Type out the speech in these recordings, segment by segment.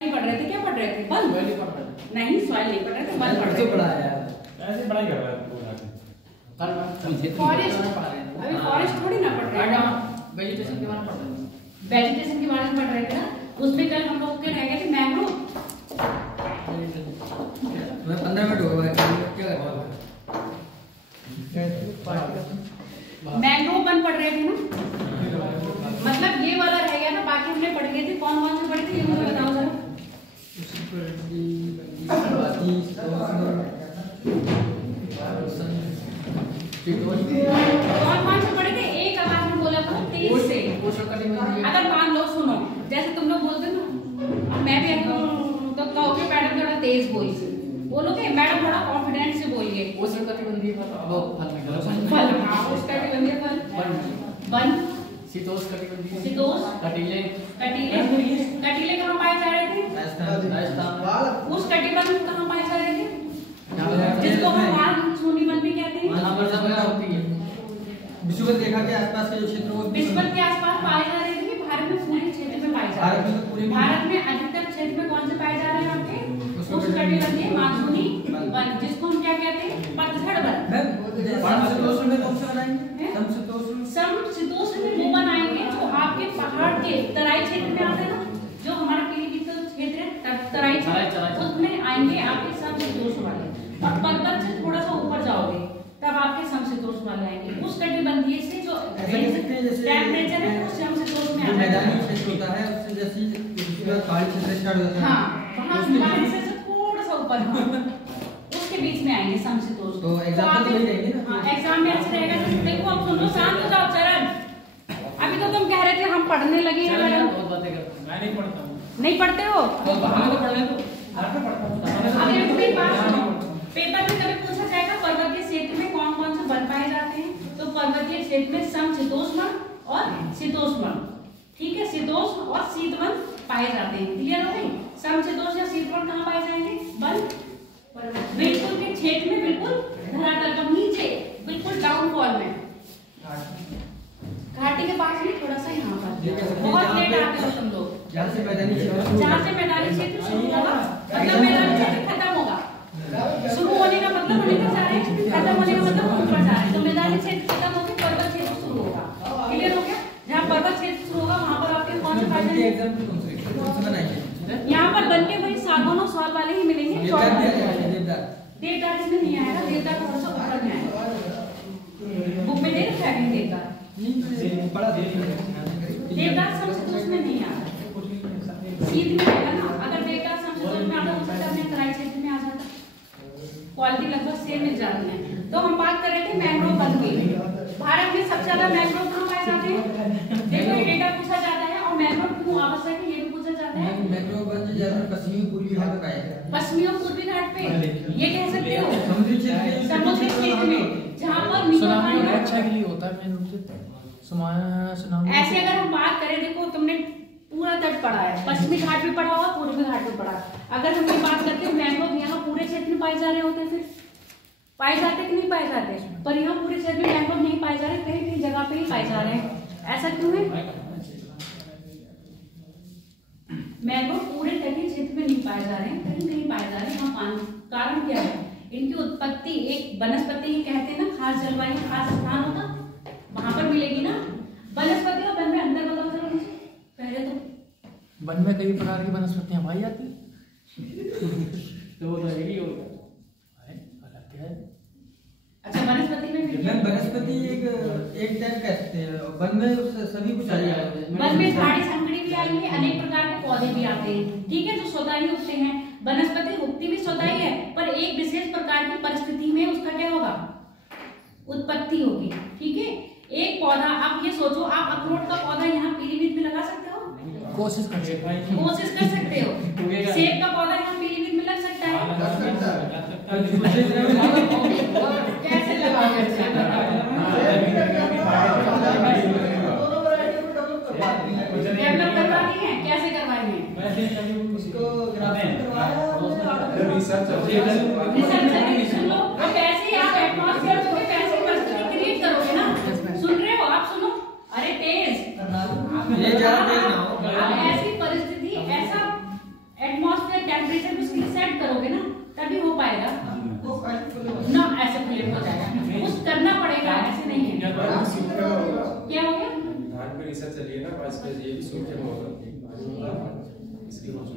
नहीं पढ़ रहे थे, क्या पढ़ रहे थे? बल नहीं पढ़ रहे थे, नहीं सॉइल नहीं पढ़ रहे थे, बल पढ़ रहे थे। पढ़ा है यार, ऐसे पढ़ाई कर रहा है फॉरेस्ट, अभी फॉरेस्ट थोड़ी ना पढ़ रहे हैं, वेजिटेशन के बारे में पढ़ रहे हैं, वेजिटेशन के बारे में पढ़ रहे थे ना। उसमें कल हम लोग के रह गए थे मैंग्रोव। मैं 15 मिनट हो गए क्या मैंग्रोव वन पढ़ रहे थे ना, मतलब ये वाला रह गया ना, बाकी हमने पढ़ लिए थे। कौन कौन से पढ़े थे ये मुझे बताओ जरा। कौन कौन से पढ़े थे? एक आवाज में बोला करो तेज से। अगर मान लो सुनो, जैसे तुम लोग बोलते ना, मैं भी तो कहोगे मैडम थोड़ा तेज बोलोगे, मैडम थोड़ा कॉन्फिडेंट से बोलिए। फल, हाँ उष्णकटिबंधीय फल, वन, शीतोष्ण, कटीले कटीले कहाँ पाए जा रहे थे? उस कटिबंध कहाँ पाए जा रहे थे? जिसको हम मानसूनी वन भी कहते हैं। विषुवत रेखा के आसपास के जो क्षेत्र वो विषुवत के आसपास पाए जा रहे थे कि भारत में पूरे क्षेत्र में पाए जा रहे हैं। भारत में अधिकतर क्षेत्र में कौन से पाए जा रहे हैं आपके? उष्णकटिबंधीय मानसूनी वन, जिसको हम क्या कहते हैं? पतझड़ वन। समशीतोष्ण में कौन सा बनाएंगे? समशीतोष्ण में वो बनाएंगे जो आपके पहाड़ के तराई क्षेत्र में आते हैं ना, जो हमारा पीलीभीत क्षेत्र है तराई क्षेत्र, उसमें आएंगे आपके समशीतोष्ण वाले। और पर्वत से थोड़ा सा ऊपर जाओगे तब आपके समशीतोष्ण वाले आएंगे। उस कटिबंधीय से जो टेम्परेचर है वो समशीतोष्ण में आ जाता है। क्षेत्र होता है उससे जैसे पहाड़ी क्षेत्र स्टार्ट होता है, हां वहां से थोड़ा सा ऊपर, उसके बीच में आएंगे समशीतोष्ण। तो एग्जांपल तो वही रहेंगे ना। हां एग्जाम में ऐसे रहेगा। देखो अब सुनो, शांत हो जाओ चरण। अभी तो तुम कह रहे थे हम पढ़ने लगे हैं मैडम। बहुत बातें करते हैं, मैं नहीं पढ़ता हूं। नहीं पढ़ते हो? तो बाहर तो पढ़ने दो, घर पे पढ़ता हूं। अब एक मेरी बात सुनो, पेपर में कभी पूछा जाएगा पर्वतीय क्षेत्र में कौन कौन से वन पाए जाते हैं? तो पर्वतीय क्षेत्र में समशीतोष्ण और शीतोष्ण, ठीक है, शीतोष्ण और शीतवन पाए जाते हैं। क्लियर हो गई? समशीतोष्ण या शीतवन कहाँ पाए जाएंगे? वन बिल्कुल के क्षेत्र में, बिल्कुल धरातल पर नीचे, बिल्कुल डाउनफॉल में, घाटी के पास में, थोड़ा सा यहाँ पर। बहुत लेट आते हो तुम लोग। जहाँ से मैदानी क्षेत्र शुरू होगा, मतलब मैदानी क्षेत्र खत्म होगा। शुरू होने का मतलब होने का जा रहे हैं, खत्म होने का मतलब ऊपर जा रहे हैं। तो मैदानी क्षेत्र खत्म होकर पर्वत क्षेत्र शुरू होगा। क्लियर हो गया? जहाँ पर्वत क्षेत्र शुरू होगा वहाँ पर आपके कौन से फायदे हैं? यहाँ पर बनके वही सागौन और सौर वाले ही मिलेंगे। देवदार इसमें नहीं आएगा, देवदार थोड़ा सा ऊपर में आएगा। बुक में दे रखा है देवदार, देवदार समशीतोष्ण में नहीं आता, शीत में आएगा ना। अगर देवदार समशीतोष्ण में आता तो अपने तराई क्षेत्र में आ जाता। क्वालिटी लगभग सेम मिल जाती है। तो हम बात कर रहे थे मैंग्रोव वन की। भारत में सबसे ज्यादा मैंग्रोव कहाँ पाए जाते हैं? देखो ये डेटा पूछा जाता है, और मैंग्रोव क्यों आवश्यक है ये भी पूछा जाता है। मैंग्रोव वन ज्यादा पश्चिमी पूर्वी घाट पे पाया जाता है। पश्चिमी और पूर्वी घाट पे ये कह सकते हो। समुद्री क्षेत्र में जहाँ पर रक्षा के लिए होता है मेन रूप से। ऐसे अगर हम बात करें, देखो तुमने पूरा तट पढ़ा है, पश्चिमी घाट भी पढ़ा होगा, पूर्वी घाट भी पढ़ा। अगर हम ये बात करते हैं मैंग्रोव यहाँ पूरे क्षेत्र में पाए जा रहे होते, फिर पाए जाते कि नहीं पाए जाते? पर यहाँ पूरे क्षेत्र में मैंग्रोव नहीं पाए जा रहे, कहीं कहीं जगह पे ही पाए जा रहे हैं। ऐसा क्यों है? मैंग्रोव पूरे तटीय क्षेत्र में नहीं पाए जा रहे हैं, कहीं कहीं पाए जा रहे हैं। यहाँ कारण क्या है? इनकी उत्पत्ति एक वनस्पति ही कहते हैं ना, खास जलवायु खास स्थान होगा वहां पर मिलेगी ना। वनस्पति और वन में अंतर बताओ जरा मुझे पहले तो। वन में कई प्रकार की वनस्पतियां पाई जाती तो वो तो यही होगा। अलग क्या है? अच्छा वनस्पति में वनस्पति एक टाइप कह सकते हैं। वन में सभी कुछ आ जाएगा। वन में झाड़ी संकड़ी भी आएंगे, अनेक प्रकार के पौधे भी आते हैं, ठीक है, जो स्वतः उगते हैं। वनस्पति उगती भी स्वतः ही है, पर एक विशेष प्रकार की परिस्थिति में उसका क्या होगा? उत्पत्ति होगी, ठीक है। एक पौधा, आप ये सोचो, आप अखरोट का पौधा यहाँ पीलीभीत में लगा सकते हो? कोशिश कर सकते हो। सेब का पौधा यहाँ पीलीभीत में लग सकता है? कैसे लगाओगे? डेवलप करवानी है, कैसे करवानी है? रिसर्च सुन लो। अब ऐसे आप एटमॉस्फेयर को कैसे परिस्थिति क्रिएट करोगे ना? सुन रहे हो आप? सुनो, अरे तेज, ऐसी परिस्थिति, ऐसा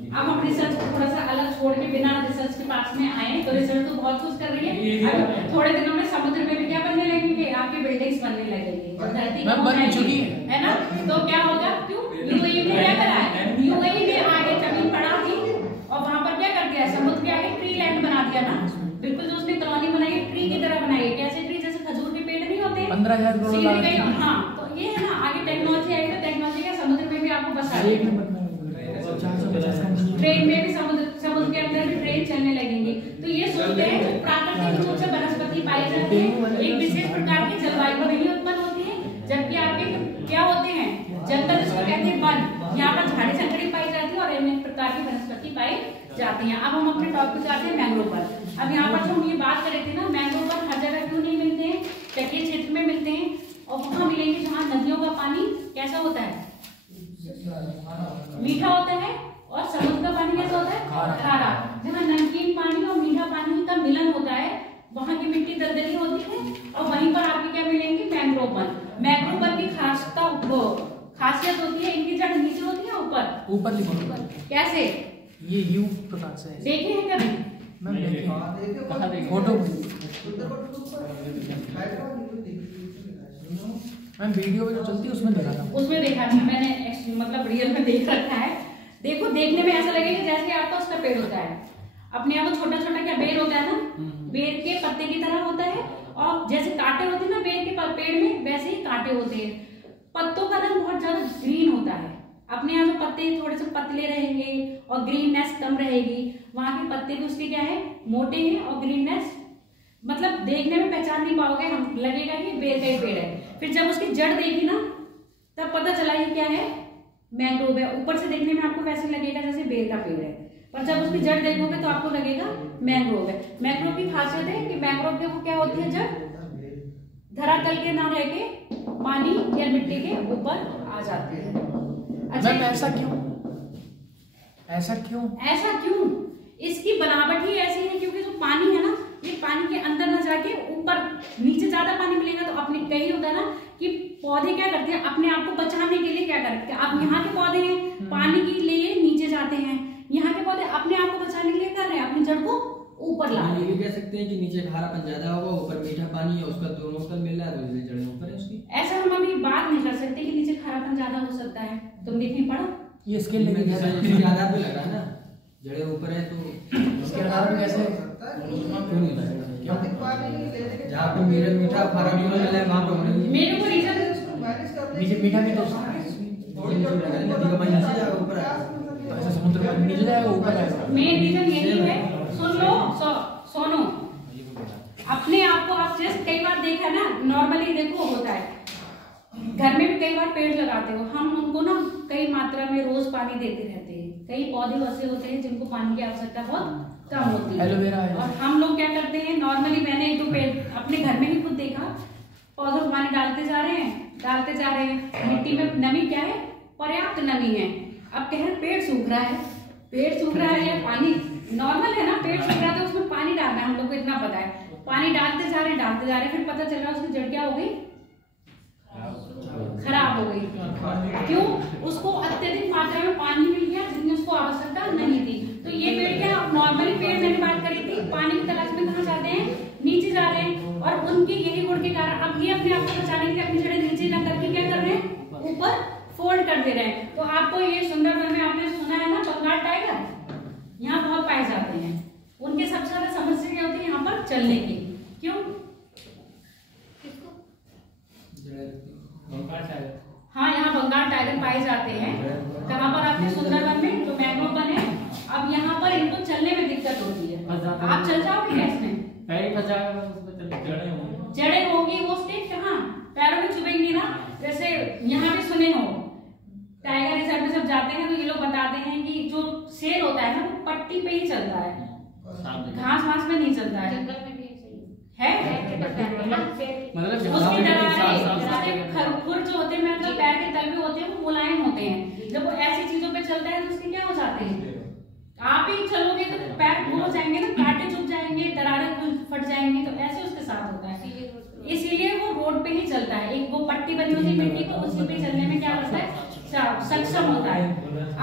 अब हम रिसर्च को थोड़ा सा अलग छोड़ के बिना रिसर्च के पास में आए तो रिसर्च तो बहुत कुछ कर रही है। अब थोड़े दिनों में समुद्र में भी क्या बनने लगेंगे, आपके बिल्डिंग्स बनने लगेंगे, धरती बन चुकी है ना। तो क्या होगा, क्यों यूएई में क्या करा है, यूएई में आगे जमीन पड़ा थी और वहां पर क्या कर दिया, समुद्र के आगे ट्री लैंड बना दिया ना। बिल्कुल जो उसने कॉलोनी बनाई है ट्री की तरह बनाई है। कैसे ट्री, जैसे खजूर के पेड़ नहीं होते 15,000 करोड़। हाँ, तो ये है ना, आगे टेक्नोलॉजी आई तो टेक्नोलॉजी का समुद्र में भी आपको बसा ट्रेन में भी समुद्र के अंदर भी ट्रेन चलने लगेंगी। तो ये सोचते हैं प्राकृतिक रूप से वनस्पति पाई जाती है, एक विशेष प्रकार की जलवायु नहीं उत्पन्न होती है, जबकि आपके क्या होते हैं जंगल, जिसको कहते हैं वन, यहाँ पर झाड़ी झंकड़ी पाई जाती है और अनेक प्रकार की वनस्पति पाई जाती है। अब हम अपने टॉपिक पे आते हैं मैंग्रोव पर। अब यहाँ पर जो हम ये बात कर रहे थे ना, मैंग्रोव पर हर जगह क्यों नहीं मिलते हैं, तटीय क्षेत्र में मिलते हैं और वहां मिलेंगे जहाँ नदियों का पानी कैसा होता है, मीठा होता है और समुद्र का पानी कैसा होता है, खारा। जहाँ नमकीन पानी और मीठा पानी का मिलन होता है वहां की मिट्टी दलदली होती है और वहीं पर आपके क्या मिलेंगे, मैंग्रोव वन। मैंग्रोव वन की खासियत होती है, इनकी जड़ नीचे होती है ऊपर। कैसे, ये यू प्रकार से देखे हैं कभी? मैं फोटो मैं वीडियो में जो चलती है उसमें देखा था, मैंने मतलब रियल में देख रखा है। देखो, देखने में ऐसा लगेगा जैसे आपका उसका पेड़ होता है, अपने आप छोटा छोटा क्या बेर होता है ना, बेर के पत्ते की तरह होता है और जैसे कांटे होते हैं ना बेर के पेड़ में, वैसे ही कांटे होते हैं। पत्तों का रंग बहुत ज्यादा ग्रीन होता है, अपने यहाँ जो पत्ते थोड़े से पतले रहेंगे और ग्रीननेस कम रहेगी, वहां के पत्ते भी उसके क्या है, मोटे हैं और ग्रीननेस मतलब देखने में पहचान नहीं पाओगे, हम लगेगा कि बेर का ही पेड़ है। फिर जब उसकी जड़ देखी ना तब पता चला ये क्या है, मैंग्रोव है। ऊपर से देखने में आपको वैसे लगेगा जैसे बेर का पेड़ है, पर जब उसकी जड़ देखोगे तो आपको लगेगा मैंग्रोव है। मैंग्रोव की खासियत है कि मैंग्रोव के वो क्या होती है, जड़ धरातल के ना रह के पानी या मिट्टी के ऊपर आ जाती है। अच्छा, ऐसा क्यों? इसकी बनावट ही ऐसी है क्योंकि जो पानी है ना, ये पानी के अंदर ना जाके ऊपर, नीचे ज्यादा पानी मिलेगा तो अपने कहीं होता है ना कि पौधे क्या करते हैं, अपने आप को बचाने के लिए क्या करते हैं। अब यहाँ के पौधे हैं पानी के लिए नीचे जाते हैं, यहाँ के पौधे अपने आप को बचाने के लिए कर रहे हैं अपनी जड़ को ऊपर ला। ये भी कह सकते हैं कि नीचे खारापन ज्यादा होगा, ऊपर मीठा पानी है, उसका दोनों स्थल मिल रहा है तो इसलिए जड़ें ऊपर है उसकी। ऐसा हम अभी बात नहीं कर सकते कि नीचे खारापन ज्यादा हो सकता है, तुम देखने पड़ा ये इसके लिए ज्यादा भी लगा ना, जड़ें ऊपर है तो इसके आधार पे कैसे क्यों नहीं लगेगा, जहाँ पे मीठा खारा भी मिल रहा है वहाँ पे होने मेरे को रीजन नीचे मीठा भी तो ऐसा समुद्र में नीचे जाएगा ऊपर आएगा। मेन रीजन यही है, सुन लो सोनो, अपने आप को आप जैसे कई बार देखा ना, नॉर्मली देखो होता है घर में भी कई बार पेड़ लगाते हो, हम उनको ना कई मात्रा में रोज पानी देते रहते हैं। कई पौधे ऐसे होते हैं जिनको पानी की आवश्यकता बहुत कम होती है, एलोवेरा है। और हम लोग क्या करते हैं नॉर्मली, मैंने एक तो पेड़ अपने घर में भी खुद देखा, पौधों को पानी डालते जा रहे हैं, मिट्टी में नमी क्या है, पर्याप्त नमी है। अब कह रहे पेड़ सूख रहा है या पानी नॉर्मल है ना, पेड़ सूख रहा है तो उसमें पानी डालना है, हम लोग को इतना पता है। पानी डालते जा रहे हैं, फिर पता चल रहा है उसकी जड़ क्या हो गई, खराब हो गई। क्यों? उसको अत्यधिक मात्रा में पानी मिल गया जितनी उसको आवश्यकता नहीं थी। तो ये पेड़ क्या, नॉर्मली पेड़ मैंने बात करी थी, पानी की तलाश में कहाँ जाते हैं, नीचे जा रहे हैं, और उनके यही गुण के कारण अब ये अपने आप को बचाने के लिए अपनी जड़ें नीचे न करके क्या कर रहे हैं, ऊपर फोल्ड कर दे रहे हैं। तो आपको ये सुंदरवन में आपने सुना है ना, बंगाल टाइगर यहाँ बहुत पाए जाते हैं, उनके सबसे ज्यादा समस्या क्या होती है यहाँ पर चलने की। क्यों? हाँ, यहाँ बंगाल टाइगर पाए जाते हैं। कहाँ पर आपके सुंदरवन में जो मैंग्रोव वन है, अब यहाँ पर इनको चलने में दिक्कत होती है। आप चल जाओगे कैसे, जड़ें होंगी, वो स्टिक कहाँ पैरों में चुभेंगी ना। जैसे यहाँ पे सुने हो टाइगर रिजर्व में जब जाते हैं तो ये लोग बताते हैं कि जो शेर होता है ना वो पट्टी पे ही चलता है, घास वास में नहीं चलता है। मतलब उसकी खुर जो होते हैं मतलब पैर के तलवे होते हैं वो मुलायम होते हैं, जब वो ऐसी चीजों पे चलता है तो उसके क्या हो जाते हैं, आप ही चलोगे तो पैर वो हो जाएंगे ना, कांटे चुभ जाएंगे, दरारें फट जाएंगी, तो ऐसे उसके साथ होता है। इसीलिए वो रोड पे ही चलता है, एक वो पट्टी बनी होती है मिट्टी को, उसी पे चलने में क्या करता है, सक्षम होता है।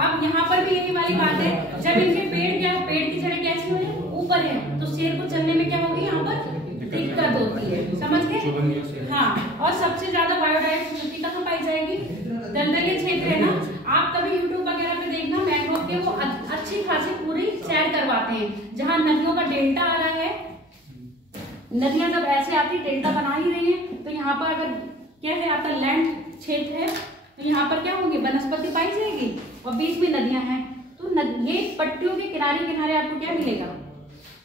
अब यहाँ पर भी यही वाली बात है, जब इनके पेड़ की जड़ें कैसी हो ऊपर है तो शेर को चलने में क्या होगी यहाँ पर दिक्कत होती है, समझ गए। हाँ, और सबसे ज्यादा बायोडायवर्सिटी कहाँ पाई जाएगी, दलदली क्षेत्र है ना। आप कभी यूट्यूब वगैरह पे देखना, मैंग्रोव के वो अच्छी खासी पूरी सैर करवाते हैं, जहाँ नदियों का डेल्टा आ रहा है, नदियां जब ऐसे आती डेल्टा बना ही रही है, तो यहाँ पर अगर क्या है आपका लैंड क्षेत्र है तो यहाँ पर क्या होंगे, वनस्पति पाई जाएगी और बीच में नदियां हैं, तो ये पट्टियों के किनारे किनारे आपको क्या मिलेगा,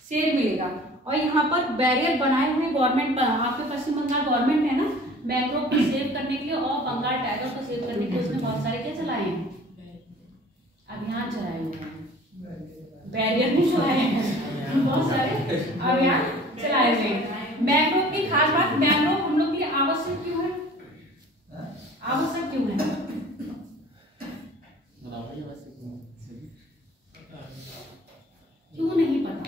शेर मिलेगा। और यहाँ पर बैरियर बनाए हुए गवर्नमेंट पर, आपके पश्चिम बंगाल गवर्नमेंट है ना, मैंग्रोव को सेव करने के लिए और बंगाल टाइगर को सेव करने के लिए उसने बहुत सारे क्या चलाए हैं, अभियान चलाए हुए हैं, बैरियर नहीं चलाए हैं, बहुत सारे अभियान चलाए हुए हैं। मैंग्रोव की खास बात, मैंग्रोव हम लोग के लिए आवश्यक क्यों है, आवश्यक क्यों है, क्यों नहीं पता,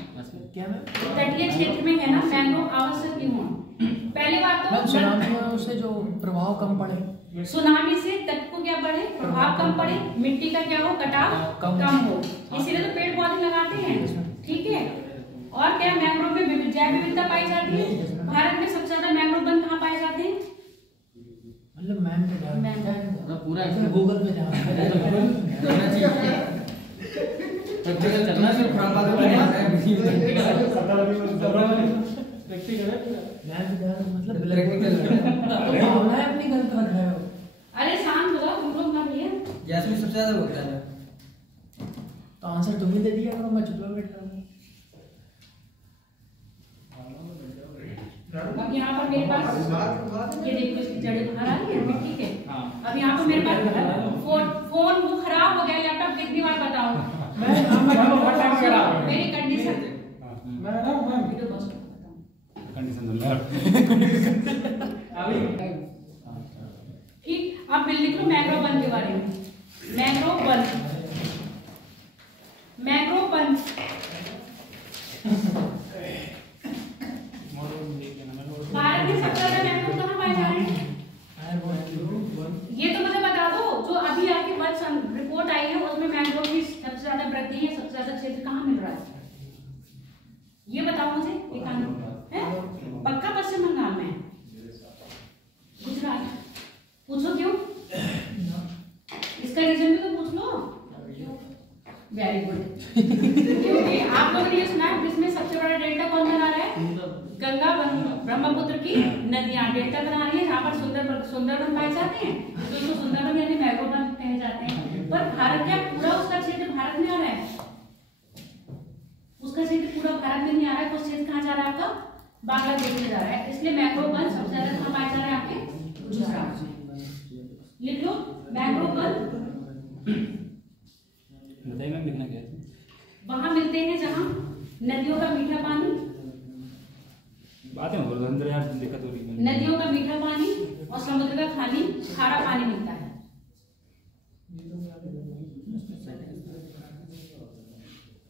क्या तटीय क्षेत्र में है ना मैंग्रोव आवश्यक क्यों है। पहली बात तो सुनामी से जो प्रभाव कम पड़े, सुनामी से तट को क्या पड़े, प्रभाव कम पड़े, मिट्टी का क्या हो, कटाव कम हो, इसीलिए तो पेड़ पौधे लगाते हैं, ठीक है। और क्या मैंग्रोव में जैव विविधता पाई जाती है। भारत में सबसे ज्यादा मैंग्रोव वन कहाँ पाए जाते हैं, मतलब मैम पे ध्यान पूरा गूगल पे ध्यान चलना सिर्फ मतलब मैं अपनी गलत रख रहा हूँ। अरे शांत हो जाओ तुम लोग ना भैया, जैस्मिन सबसे ज्यादा बोलता है, तो आंसर तुम ही दे दिया करो, मैं चुप बैठ रहा हूँ। अब यहाँ पर मेरे पास ये देखो इसकी जड़ें बाहर आ रही है मिट्टी के। अब यहाँ पर मेरे पास फोन वो खराब हो गया, लैपटॉप कितनी बार बताऊं, मेरी कंडीशन ठीक। अब लिख लो मैंग्रोव वन के बारे में, mangrove one, mangrove one Bharat में सबसे ज्यादा मैंग्रोव कहाँ पाए जा रहे हैं, ये तो मुझे बता दो, जो अभी आपके पास रिपोर्ट आई है उसमें मैंग्रोव की सबसे ज्यादा वृद्धि है, सबसे ज्यादा क्षेत्र कहाँ मिल रहा है, ये बताओ मुझे। एक है पक्का पश्चिम बंगाल में, गुजरात, पूछो क्यों, इसका रीजन भी तो पूछ लो। Very good. क्योंकि आप लोगों ने ये सुना है जिसमें सबसे बड़ा डेल्टा कौन बना रहा है, गंगा ब्रह्मपुत्र की नदियां डेल्टा बना रही है, जहाँ पर सुंदरवन पाए जाते हैं, तो इसको सुंदरवन यानी मैंग्रोव वन कहे जाते हैं। पर भारत क्या पूरा उसका क्षेत्र भारत में आ रहा है, उसका क्षेत्र पूरा भारत में नहीं आ रहा है, कुछ क्षेत्र कहाँ जा रहा है आपका, बांग्लादेश में जा रहा है, इसलिए मैंग्रोव वन सबसे ज्यादा कहाँ पाए जा रहे हैं आपके, गुजरात। लिख लो मैंग्रोव वन वहां मिलते हैं जहाँ नदियों का मीठा पानी, बातें हो रही यार, दिक्कत हो रही है, नदियों का मीठा पानी और समुद्र का खारा पानी मिलता है।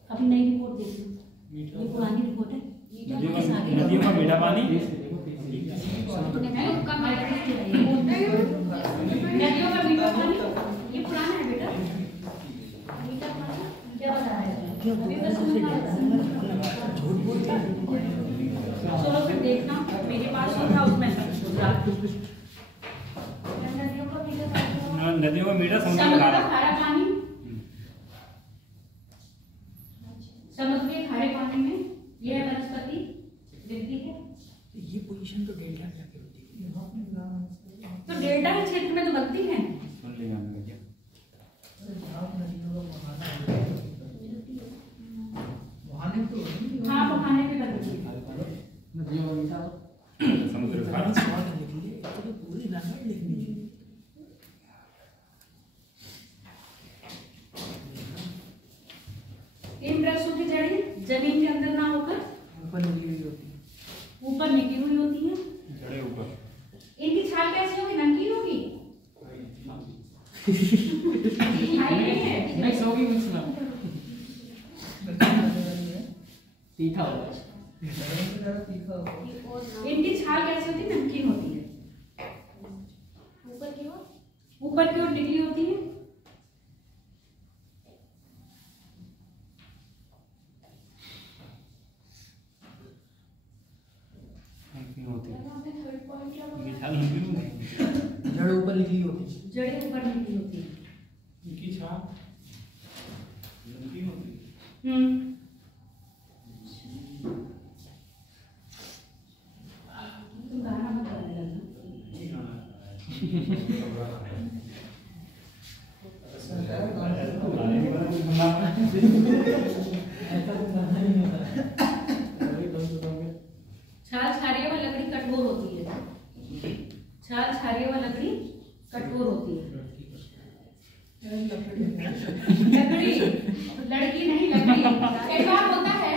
अभी नई रिपोर्ट देखी, ये पुरानी रिपोर्ट है, नदियों का मीठा पानी, नदियों का मीठा पानी, ये पुराना है बेटा, मीठा पानी क्या बता रहा है, चलो फिर देखना, मेरे पास जो था उसमें नदियों का मीठा, समुद्र का खारा पानी, समुद्र के खारे पानी में यह वनस्पति वृद्धि है। ये पोजीशन तो डेल्टा क्या होती है, तो डेल्टा के क्षेत्र में तो बनती है, सुन लिया हमने क्या, हाँ बहाने पे बनती है, नदियों का मीठा समुद्र का पूरी रामायण लिखनी है। इन वृक्षों की जड़ें जमीन के अंदर ना होकर ऊपर निकली हुई होती है, ऊपर निकली हुई होती है, जड़ें ऊपर, इनकी छाल कैसी होगी, नमकीन होगी, मिक्स होगी, मिक्स ना तीखा होगा, इनकी छाल कैसी होती है, नमकीन होती है, ऊपर की ओर निकली होती है तुम गाना मत गाने लगना। छाल छारिया व लकड़ी कठोर होती है। छाल छारिया व लकड़ी कठोर होती है। लकड़ी लड़की नहीं लकड़ी एक बार होता है।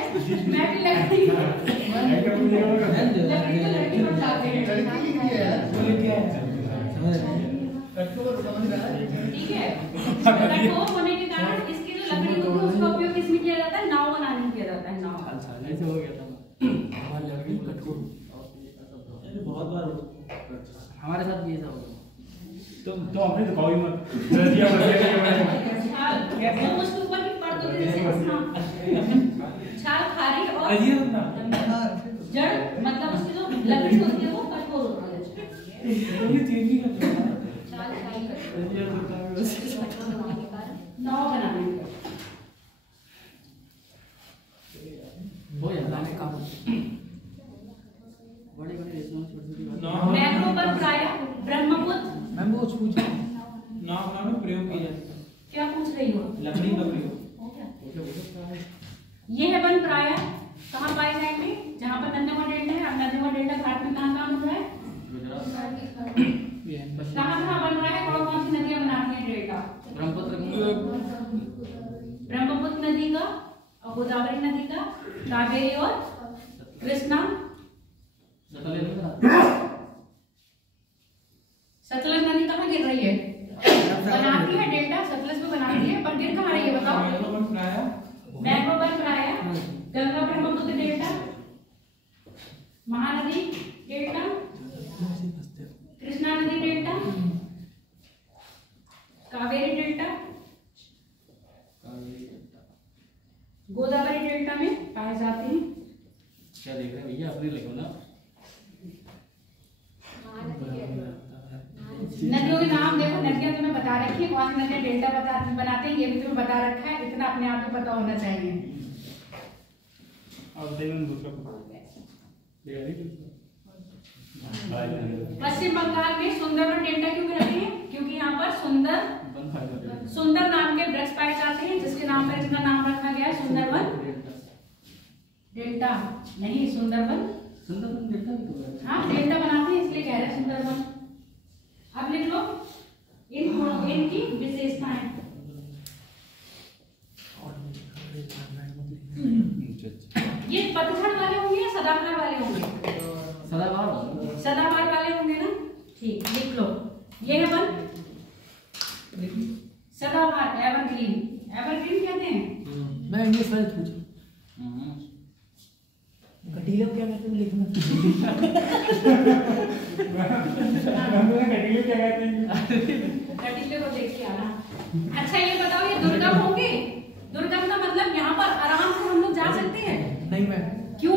मैं भी लकड़ी लकड़ी को लड़की बताते हैं। ठीक है, कठोर होने के कारण इसकी जो लकड़ी होती है उसका उपयोग किसमें किया जाता है? नाव बनाने में किया जाता है। नाव ऐसे हो गया था हमारी लकड़ी कठोर बहुत बार हमारे साथ भी ऐसा होगा। तो अपने तो कभी मत रजिया तो उसके ऊपर की परतों के जैसे छाल खारी और जड़, मतलब उसकी जो लकड़ी होती है वो कठोर होती है। ये चेंज नहीं करता छाल खारी रजिया होता है नाव बनाने में हो जाता है काम बड़े बड़े रेशम छोटी छोटी मैक्रो पर प्राय ब्रह्मपुत्र। मैम वो पूछो नाम नाम में प्रयोग किया जाता है। क्या पूछ रही हो? लकड़ी का प्रयोग ये है वन प्राय कहाँ पाए जाएंगे? जहाँ पर नदी व डेल्टा है। अब नदी व डेल्टा भारत में कहाँ कहाँ होता है? कहाँ कहाँ बन रहा है? कौन कौन सी नदियाँ बनाती हैं डेल्टा? ब्रह्मपुत्र नदी का, गोदावरी नदी का, कावेरी और कृष्णा। सतलज नदी कहाँ गिर रही है? बनाती है डेल्टा, सतलज में बनाती है, पर गिर कहाँ रही है बताओ? मैक्रोबन प्राय, गंगा ब्रह्मपुत्र डेल्टा, महानदी डेल्टा, कृष्णा नदी delta, Kaveri delta, Godavari delta में पाए जाते हैं। क्या देख रहे हैं भैया अपने लिखो ना। नदियों के नाम देखो, नदियां तुम्हें बता रखी है, कौन सी नदियां डेल्टा बनाते हैं ये भी तुम्हें बता रखा है। इतना अपने आप को पता होना चाहिए। अब देखो दूसरा पश्चिम बंगाल में सुंदरवन डेल्टा क्यों कहते हैं? क्योंकि यहाँ पर सुंदर नाम के वृक्ष पाए जाते हैं, जिसके नाम पर इसका नाम रखा गया है सुंदरवन डेल्टा। नहीं, सुंदरवन डेल्टा हाँ डेल्टा बनाते हैं इसलिए कह रहे हैं सुंदरवन। अब लिख लो इनकी विशेषताएं। ये पतझड़ वाले होंगे या सदाबहार वाले होंगे? सदाबहार वाले होंगे ना। ठीक, लिख लो। ये है वन सदाबहार, एवरग्रीन। एवरग्रीन कहते हैं। मैं इंग्लिश वाले पूछूं कटीला क्या कहते हैं लिखना कटीले को देख के आना। अच्छा ये बताओ, ये दुर्गम होंगे? दुर्गम का मतलब यहाँ पर आराम से हम लोग जा सकते हैं? नहीं मैम। क्यों?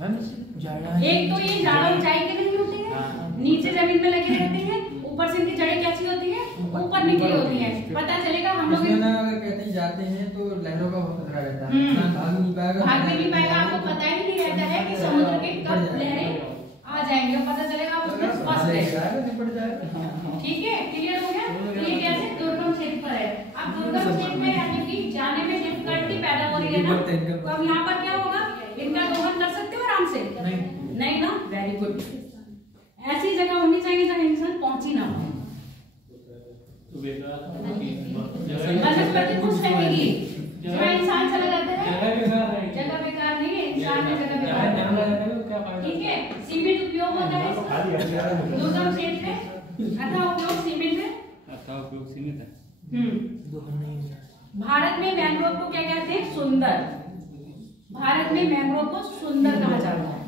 मैम जाड़ा एक तो ये ज्यादा ऊंचाई के नहीं होते हैं, नीचे जमीन में लगे रहते हैं, ऊपर से इनकी जड़ें कैसी होती है? ऊपर निकली होती है। पता चलेगा हम लोग अगर कहते हैं जाते हैं तो लहरों का बहुत खतरा रहता है, भाग नहीं पाएगा। भाग भी नहीं पाएगा, आपको पता ही नहीं रहता है कि समुद्र के कब लहरें आ जाएंगे, पता चलेगा आप उसमें फंस गए। ठीक है, क्लियर हो गया? तो ये कैसे दुर्गम क्षेत्र पर है। अब दुर्गम क्षेत्र में यानी कि जाने में डिफिकल्टी पैदा हो रही है ना, तो अब यहाँ पर क्या होगा? इनका दोहन कर सकते हो आराम से? नहीं ना, वेरी गुड। ऐसी जगह होनी चाहिए जहाँ इंसान पहुंची ना हो। वनस्पति खुश रहेगी, जहाँ इंसान चला जाता है जगह बेकार नहीं है, इंसान में जगह बेकार। ठीक है, सीमेंट उपयोग होता है दुर्गम क्षेत्र में, अथवा उपयोग सीमेंट है। उपयोग सीमित है। भारत में मैंग्रोव को क्या कहते हैं? सुंदर। भारत में मैंग्रोव को सुंदर कहा जाता है।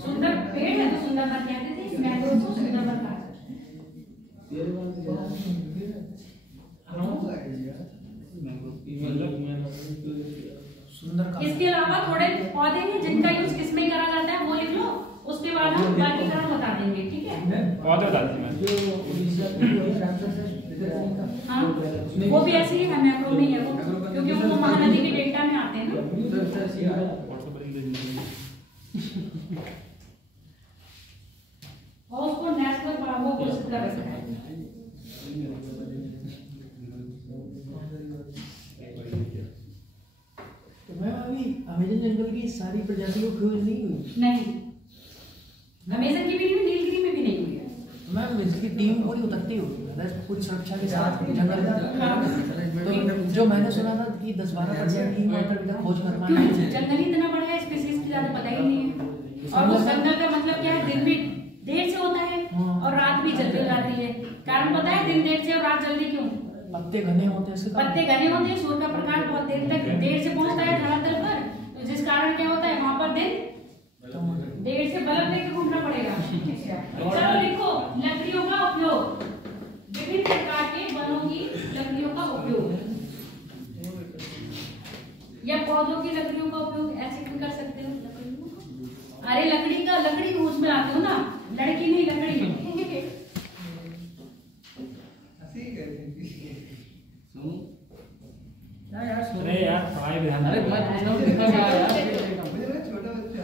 सुंदर पेड़ है तो सुंदर वन कहते थे, मैंग्रोव को सुंदर वन कहा जाता है। इसके अलावा थोड़े पौधे हैं जिनका यूज किसमें करा जाता है वो लिख लो, उसके बाद हम वर्गीकरण बता देंगे। ठीक है, पौधे डालते हैं हाँ वो भी ऐसे ही है, मैक्रो में ही है वो, क्योंकि उनको व्हाट्सएप पर इंग्लिश और उसको नेशनल बढ़ावा घोषित कर रखा है। तो मैम अभी अमेजन जंगल की सारी प्रजातियों खोज नहीं हुई? नहीं, अमेजन की भी नहीं, नीलगिरी में भी नहीं हुई है। मैम इसकी टीम पूरी उतरती होगी, पूरी सुरक्षा के साथ जंगल तो जो मैंने सुना था कि 10-12% टीम आकर खोज कर पाए। जंगल ही इतना बड़ा है, स्पीसीज की ज्यादा पता ही नहीं है। और उस जंगल का मतलब क्या है, दिन भी देर से होता है और रात भी जल्दी हो जाती है। कारण पता है दिन देर से और रात जल्दी क्यों? पत्ते घने होते हैं, पत्ते घने होते हैं, सूर्य का प्रकाश बहुत देर से पहुंचता है धरातल पर, तो जिस कारण क्या होता है वहां पर दिन देर से बल्ब लेके घूमना पड़ेगा। चलो लिखो, लकड़ियों का उपयोग, विभिन्न प्रकार के वनों की लकड़ियों का उपयोग या पौधों की लकड़ियों का उपयोग ऐसे भी कर सकते हो। अरे लकड़ी उसमें आते हो ना, लड़की नहीं लकड़ी। अरे यार पढ़ाई भी ध्यान अरे मैं पूछ रहा हूँ देखा क्या यार छोटा बच्चा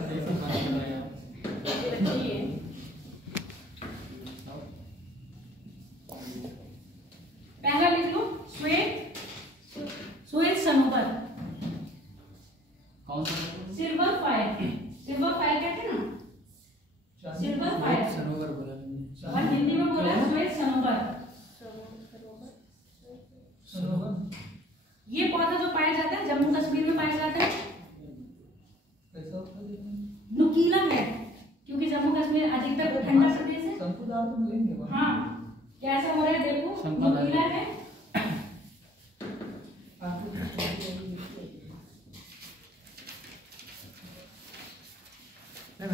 पहला लिख लो, श्वेत सनोवर, कौन सा सिल्वर फायर कहते हैं ना, सिल्वर फायर। सरोवर बोला और हिंदी में बोला श्वेत सनोवर। ये पौधा जो पाया जाता है जम्मू कश्मीर में पाया जाता है, नुकीला है क्योंकि जम्मू कश्मीर अधिकतर ठंडा प्रदेश है। हाँ, कैसा हो रहा है देखो, नुकीला है।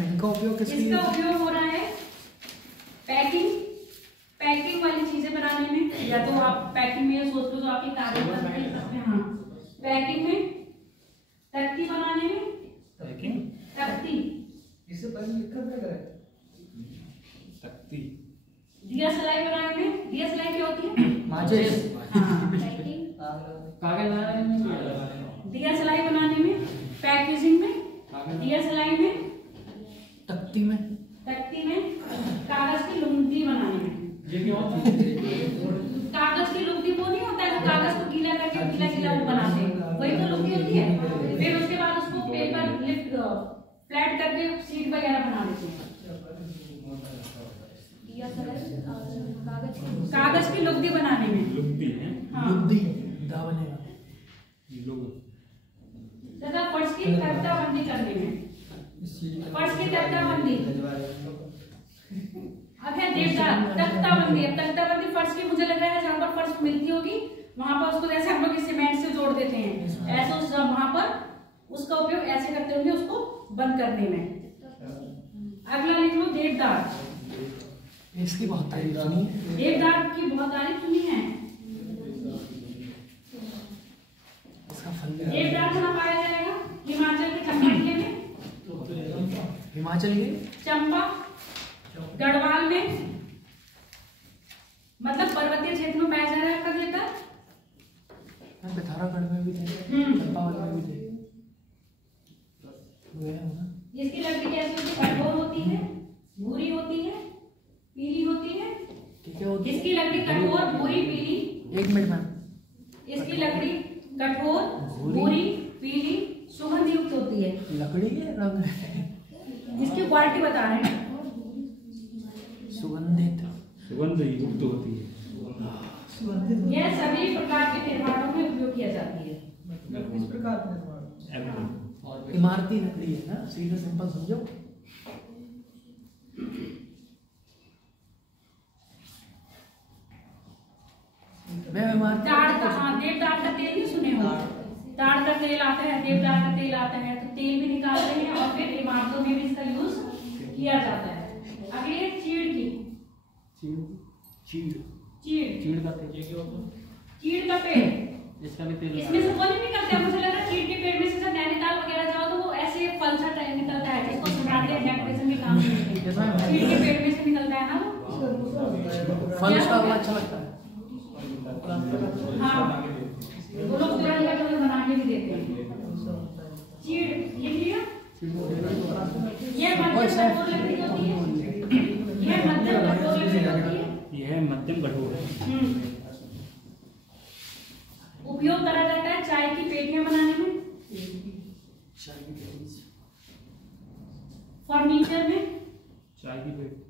इनका उपयोग इसका उपयोग हो रहा है पैकिंग वाली चीजें बनाने में, या तो आप पैकिंग में सोच लो जो आपकी कागज बनती है, हाँ पैकिंग में, तख्ती बनाने में, तख्ती, इससे पहले लिखा क्या करे? तख्ती, दिया सलाई बनाने में, दिया सलाई क्या होती है? माचिस। हाँ, कागज बनाने में दिया सलाई बनाने में, पैकेजिंग में, दिया सलाई में, तख्ती में, कागज की लुगदी बनाने में। कागज की लुगदी वो नहीं होता है, कागज को गीला करके गीला वो बनाते हैं, वही तो लुगदी होती है। फिर उसके बाद उसको पेपर लिफ्ट फ्लैट करके सीट वगैरह बना देते हैं। कागज की लुगदी बनाने में, लुगदी है, हाँ, लुगदी दा बनेगा तथा फर्श की तख्ताबंदी करने में, फर्श की तख्ताबंदी। अब है देवदार तख्ताबंदी। अब तख्ताबंदी फर्श की मुझे लग रहा है जहाँ पर फर्श मिलती होगी वहां पर उसको जैसे हम लोग सीमेंट से जोड़ देते हैं, ऐसे उस वहां पर उसका उपयोग ऐसे करते होंगे उसको बंद करने में। अगला लिख लो देवदार। इसकी बहुत तारीफ सुनी है। देवदार की बहुत तारीफ सुनी है। इसका फल देवदार कहाँ पाया जाएगा? हिमाचल के चंबा जिले में, हिमाचल के चंबा गढ़वाल में, मतलब पर्वतीय क्षेत्र में पाया जा रहा है आपका देवदार। पिथौरागढ़ में भी थे, चंपावत में भी थे। इसकी लकड़ी कैसी होती है? कठोर होती है, भूरी होती है, पीली होती है। क्या होती है? इसकी लकड़ी कठोर, भूरी, पीली। एक मिनट मैम। इसकी लकड़ी कठोर, भूरी, पीली, सुगंध युक्त होती है। लकड़ी के रंग है, इसकी क्वालिटी बता रहे हैं। सुगंधित, सुगंध युक्त होती है। यह सभी प्रकार के निर्माणों में उपयोग किया जाती है। किस प्रकार का निर्माण? इमारती लकड़ी है ना, सीधा सिंपल समझो। मैं इमारती ताड़ का, हाँ, देवदार का तेल नहीं सुने हो? ताड़ का तेल आता है, देवदार का तेल आता है, तो तेल भी निकालते हैं और फिर इमारतों में भी इसका यूज किया जाता है। अगली है चीड़ की। चीड़ का तेल, चीड़ का पेड़, इसका भी तेल इसमें से वो नहीं निकलता है। मुझे लग रहा है चीड़ के पेड़ में से जब नैनीताल वगैरह जाओ तो वो ऐसे फल सा टाइप निकलता है, इसको सुनाते हैं, डेकोरेशन के काम में लेते हैं। चीड़ के पेड़ में से निकलता है ना वो। फल उसका अच्छा लगता है। हाँ, वो लोग तुरंत बना के भी देते हैं। चीड़ फर्नीचर में चाय की पेटी।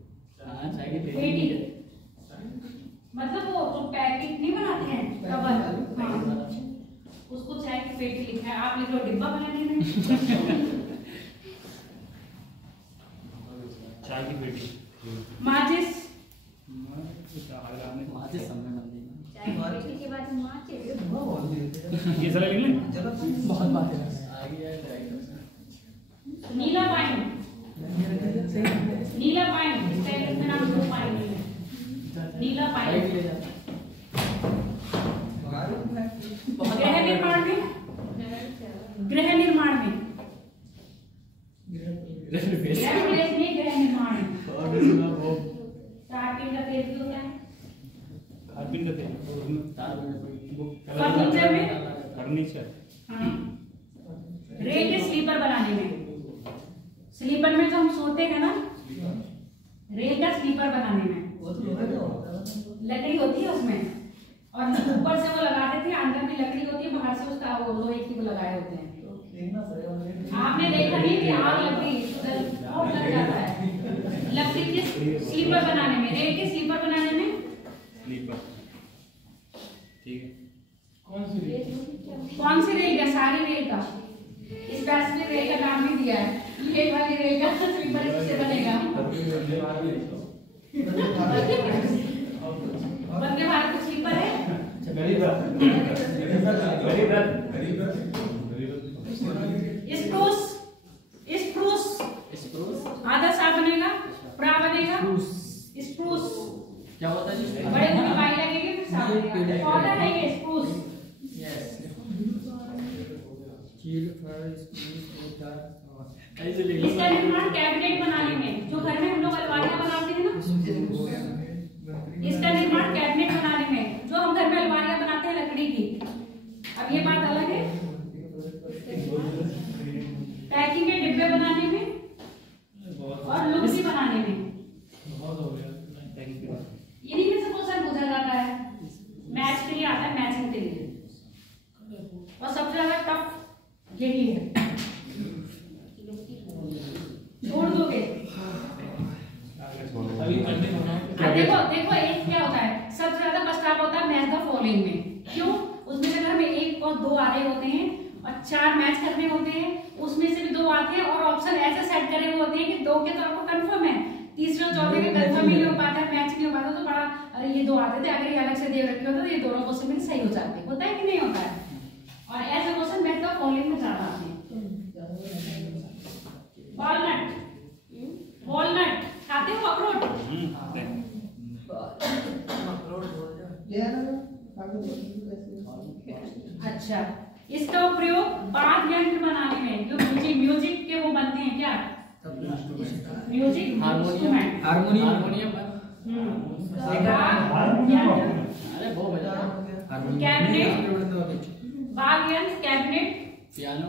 हाँ, चाय की पेटी। पेटी मतलब वो जो पैकेट नहीं बनाते हैं कवर, हाँ, उसको चाय की पेटी लिखा है, आप लिख लो डिब्बा बनाने में। चाय की पेटी। माचिस, माचिस समय मंदिर चाय की पेटी के बाद माचिस। ये सारा लिख लें। बहुत बातें हैं। नीला पाइन, नीला पाइन, इसका इसका नाम दो पाइन है, नीला पाइन। गृह निर्माण में, गृह निर्माण में, गृह निर्माण में टाट का तेल भी होता है। कारपेंटर थे। फर्नीचर में, फर्नीचर। हाँ, रेल के स्लीपर बनाने में, स्लीपर में जो हम सोते हैं ना, रेल का स्लीपर बनाने में लकड़ी होती है उसमें, और ऊपर से वो लगाते थे, अंदर में लकड़ी होती है, बाहर से उसका वो लोहे की वो लगाए होते हैं। आपने देखा नहीं कि आग लकड़ी लग जाता है लकड़ी के स्लीपर बनाने में, रेल के स्लीपर बनाने में। स्लीपर, ठीक है। कौन सी रेल का? सारी रेल का, स्पेसिफिक रेल का नाम भी दिया है, ये वाली रेल का स्लीपर इससे बनेगा। वंदे भारत का स्लीपर है। स्प्रूस, स्प्रूस, आधा सा बनेगा, प्रा बनेगा, स्प्रूस। क्या होता है जी? बड़े बड़े पाई लगेंगे फिर सा बनेगा, पौधा है ये स्प्रूस। इसका निर्माण कैबिनेट बनाने में, जो घर में हम लोग अलमारियां बनाते हैं ना, इसका निर्माण कैबिनेट बनाने में, जो हम घर में अलमारियां बनाते हैं लकड़ी की। अब ये बात अलग है। पैकिंग के डिब्बे बनाने में और लुगदी बनाने में, इन्हीं में से क्वेश्चन पूछा जाता है, मैच के लिए आता है, मैचिंग के लिए। और सबसे ज्यादा टफ यही है, छोड़ दोगे। देखो देखो एक क्या होता है, सबसे ज्यादा पछतावा होता है मैच द फॉलोइंग में। क्यों? उसमें से हमें एक और दो आ रहे होते हैं और चार मैच करने होते हैं, उसमें से भी दो आते हैं और ऑप्शन ऐसे सेट करे हुए होते हैं कि दो के तो आपको कंफर्म है, तीसरे और चौथे के कंफर्म ही नहीं हो पाता है, मैच नहीं हो पाता, तो बड़ा अरे ये दो आते थे, अगर ये अलग से दे रखे होते तो ये दोनों क्वेश्चन सही हो जाते। होता है कि नहीं होता है? और ऐसे क्वेश्चन मैथ द फॉलोइंग में ज्यादा आते हैं। वॉलनट, वॉलनट खाते हो? अखरोट। अच्छा, इसका प्रयोग वाद्य यंत्र बनाने में, जो म्यूजिक के वो बनते हैं, क्या म्यूजिक इंस्ट्रूमेंट, हारमोनियम। कैबिनेट, वाद्य यंत्र, कैबिनेट, पियानो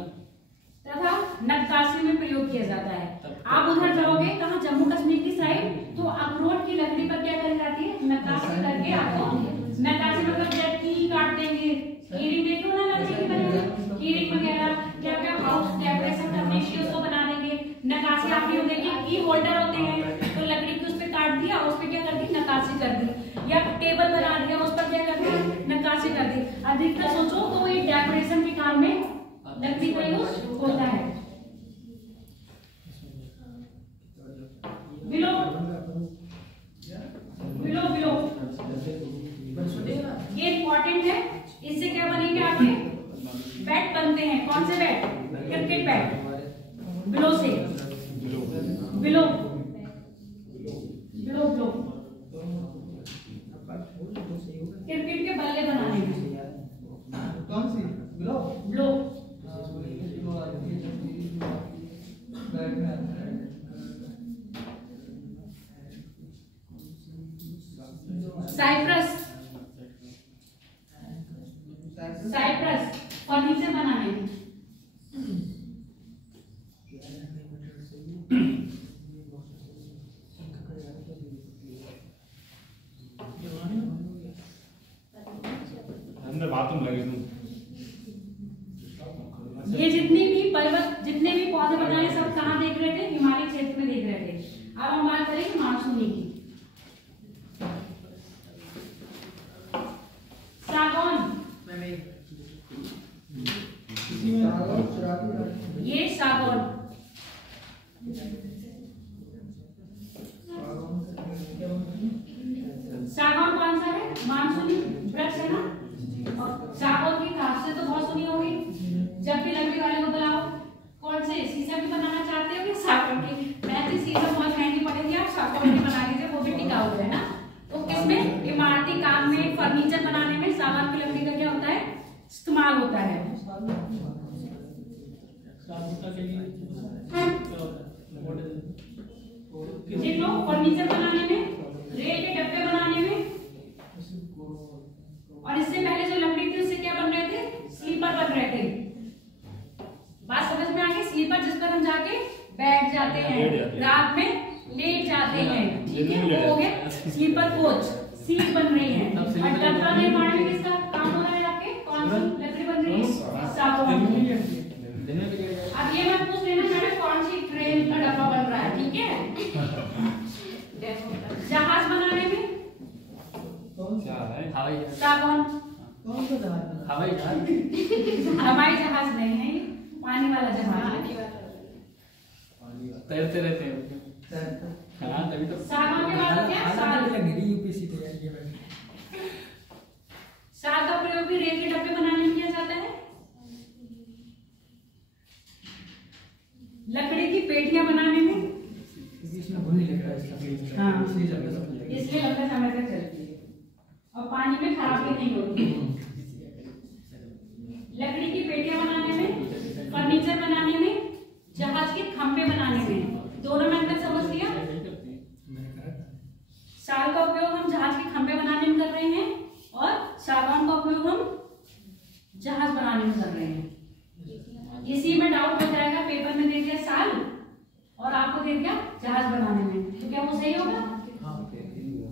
तथा नक्काशी में प्रयोग किया जाता है। आप उधर जाओगे कहाँ, जम्मू कश्मीर की साइड, तो अखरोट की लकड़ी पर क्या करी जाती है, नक्काशी करके आपको, नक्काशी मतलब जब की काट देंगे, कीरिंग देखो ना लकड़ी की बनी हुई, कीरिंग वगैरह क्या क्या हाउस डेकोरेशन करने के लिए उसको बना देंगे। नक्काशी आपने देखी, की होल्डर होते हैं, तो लकड़ी की उस पे काट दिया, उस पे क्या कर दी, नक्काशी कर दी, या टेबल बना दिया, उस पर क्या कर दी, नक्काशी कर दी। अधिकतर सोचो तो ये डेकोरेशन के काम में लकड़ी का यूज होता है। बिलो, बिलो, बिलो ये इंपॉर्टेंट है, इससे क्या बनेंगे आपके बैट बनते हैं। कौन से बैट? क्रिकेट बैट, बिलो से, बिलो, बिलो, बिलो क्रिकेट के बल्ले बनाने में। कौन सी? Willow, willow, cypress, cypress furniture बनाने में। अंदर बाथरूम लगे तुम। ये जितनी भी पर्वत जितने भी पौधे बनाए सब कहाँ देख रहे थे? हिमालय क्षेत्र में देख रहे थे। अब हम बात करेंगे मानसूनी की। सागौन, ये सागौन, सागौन कौन सा है? मानसूनी वृक्ष है ना। और सागौन की खासियत तो बहुत सुनी होगी। जब भी लकड़ी वाले को बुलाओ, कौन से शीशा भी बनाना चाहते हो कि सागौन की? वैसे शीशा बहुत महंगी पड़ेगी, आप सागौन की बना लीजिए, वो भी टिकाऊ है ना। तो किसमें? इमारती काम में, फर्नीचर बनाने में सागौन की लकड़ी का क्या होता है? इस्तेमाल होता है। जिन लोग फर्नीचर बनाने में, रेल के डब्बे बनाने में, और इससे पहले जो लकड़ी थी उससे क्या बन रहे थे? स्लीपर बन रहे थे। बात समझ में आ गई? स्लीपर जिस पर हम जाके बैठ जाते हैं, रात में लेट जाते हैं, ठीक है, वो हो गया स्लीपर कोच, सीट बन रही है। और डब्बा निर्माण में किसका काम हो रहा है आपके? कौन सी लकड़ी बन रही है? सागौन की। अब ये मत पूछ लेना मैडम कौन सी ट्रेन का डब्बा बन रहा है, ठीक है? जहाज बनाने में सागौन, हवाई जहाज, हवाई जहाज नहीं है, पानी वाला जहाज, तैरते रहते हैं। हाँ, तभी तो सागौन के बाद क्या? साल, यूपीएससी तैयारी है। साल का प्रयोग भी रेल के डब्बे बनाने में किया जाता है। लकड़ी की पेटियां बनाने में, इसमें भूल नहीं लग रहा है इसका। हाँ, इसलिए लंबा इसलिए लंबे समय तक चलती है और पानी में खराब भी नहीं होती। लकड़ी की पेटियां बनाने में, फर्नीचर बनाने में, जहाज के खंभे बनाने में, दोनों में अंतर समझ लिया। साल का उपयोग हम जहाज के खंभे बनाने में कर रहे हैं और सागौन का उपयोग हम जहाज बनाने में कर रहे हैं। इसी में डाउट हो जाएगा, पेपर में दे दिया साल और आपको दे दिया जहाज बनाने में, तो क्या वो सही होगा?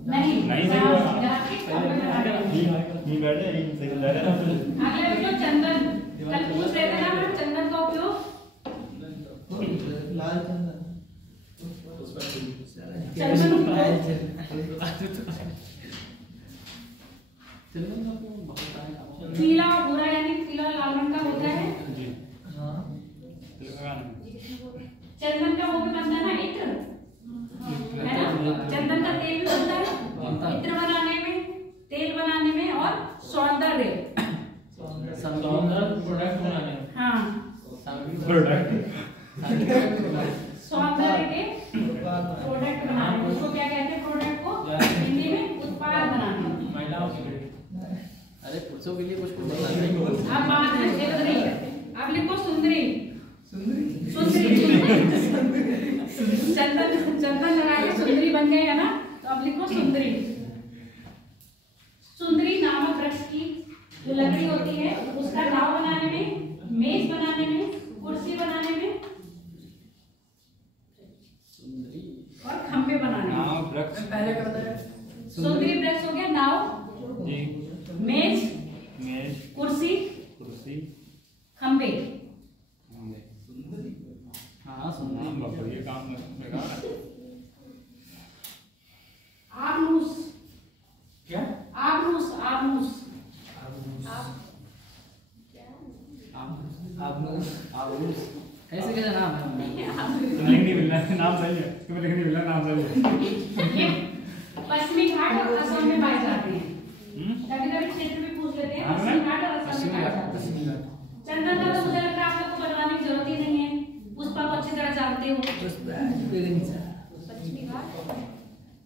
नहीं, नहीं सही होगा। जहाज के खंभे बनाने में। नहीं बैठे नहीं सही लग रहा है। अगले बच्चों चंदन, कल पूछ रहे थे ना मैम चंदन का उपयोग? लाल चंदन। पीला और भूरा यानी पीला और लाल रंग का होता है। जी चंदन का वो भी बनता है ना, इत्र, है ना? चंदन का तेल भी बनता है इत्र बनाने में, तेल बनाने में और सौंदर्य प्रोडक्ट बनाने में। हाँ, सौंदर्य के प्रोडक्ट बनाने में, उसको क्या कहते हैं? प्रोडक्ट को हिंदी में उत्पाद बनाने। महिलाओं के लिए, अरे पुरुषों के लिए कुछ बताना। अब बात है सुंदरी, अब लिखो सुंदरी, सुंदरी। सुंदरी, चंदन चंदन लगा के सुंदरी बन गई है ना, तो अब लिखो सुंदरी। सुंदरी नामक वृक्ष की जो लकड़ी होती है उसका नाव बनाने में, मेज बनाने में, कुर्सी बनाने में और खंबे बनाने में। नाव वृक्ष पहले का बताया। सुंदरी वृक्ष हो गया नाव, जी, मेज, मेज, कुर्सी, कुर्सी, खंबे। हाँ सुंदरी बाबा ये काम लगा। आबनूस, क्या? आबनूस, आबनूस, ऐसे कैसा नाम है? लिख नहीं मिल रहा है, नाम सही है, तुम्हें लिख नहीं मिल रहा, नाम सही है। ये पश्चिमी घाट और असम में पाए जाते हैं। कभी कभी क्षेत्र में पूछ लेते हैं, पश्चिमी घाट और असम में पाए जाते हैं। चंदन का तो मुझे लग रहा है आप लोग को बनवाने की जरूरत ही नहीं है, पुष्पा को अच्छी तरह जानते हो।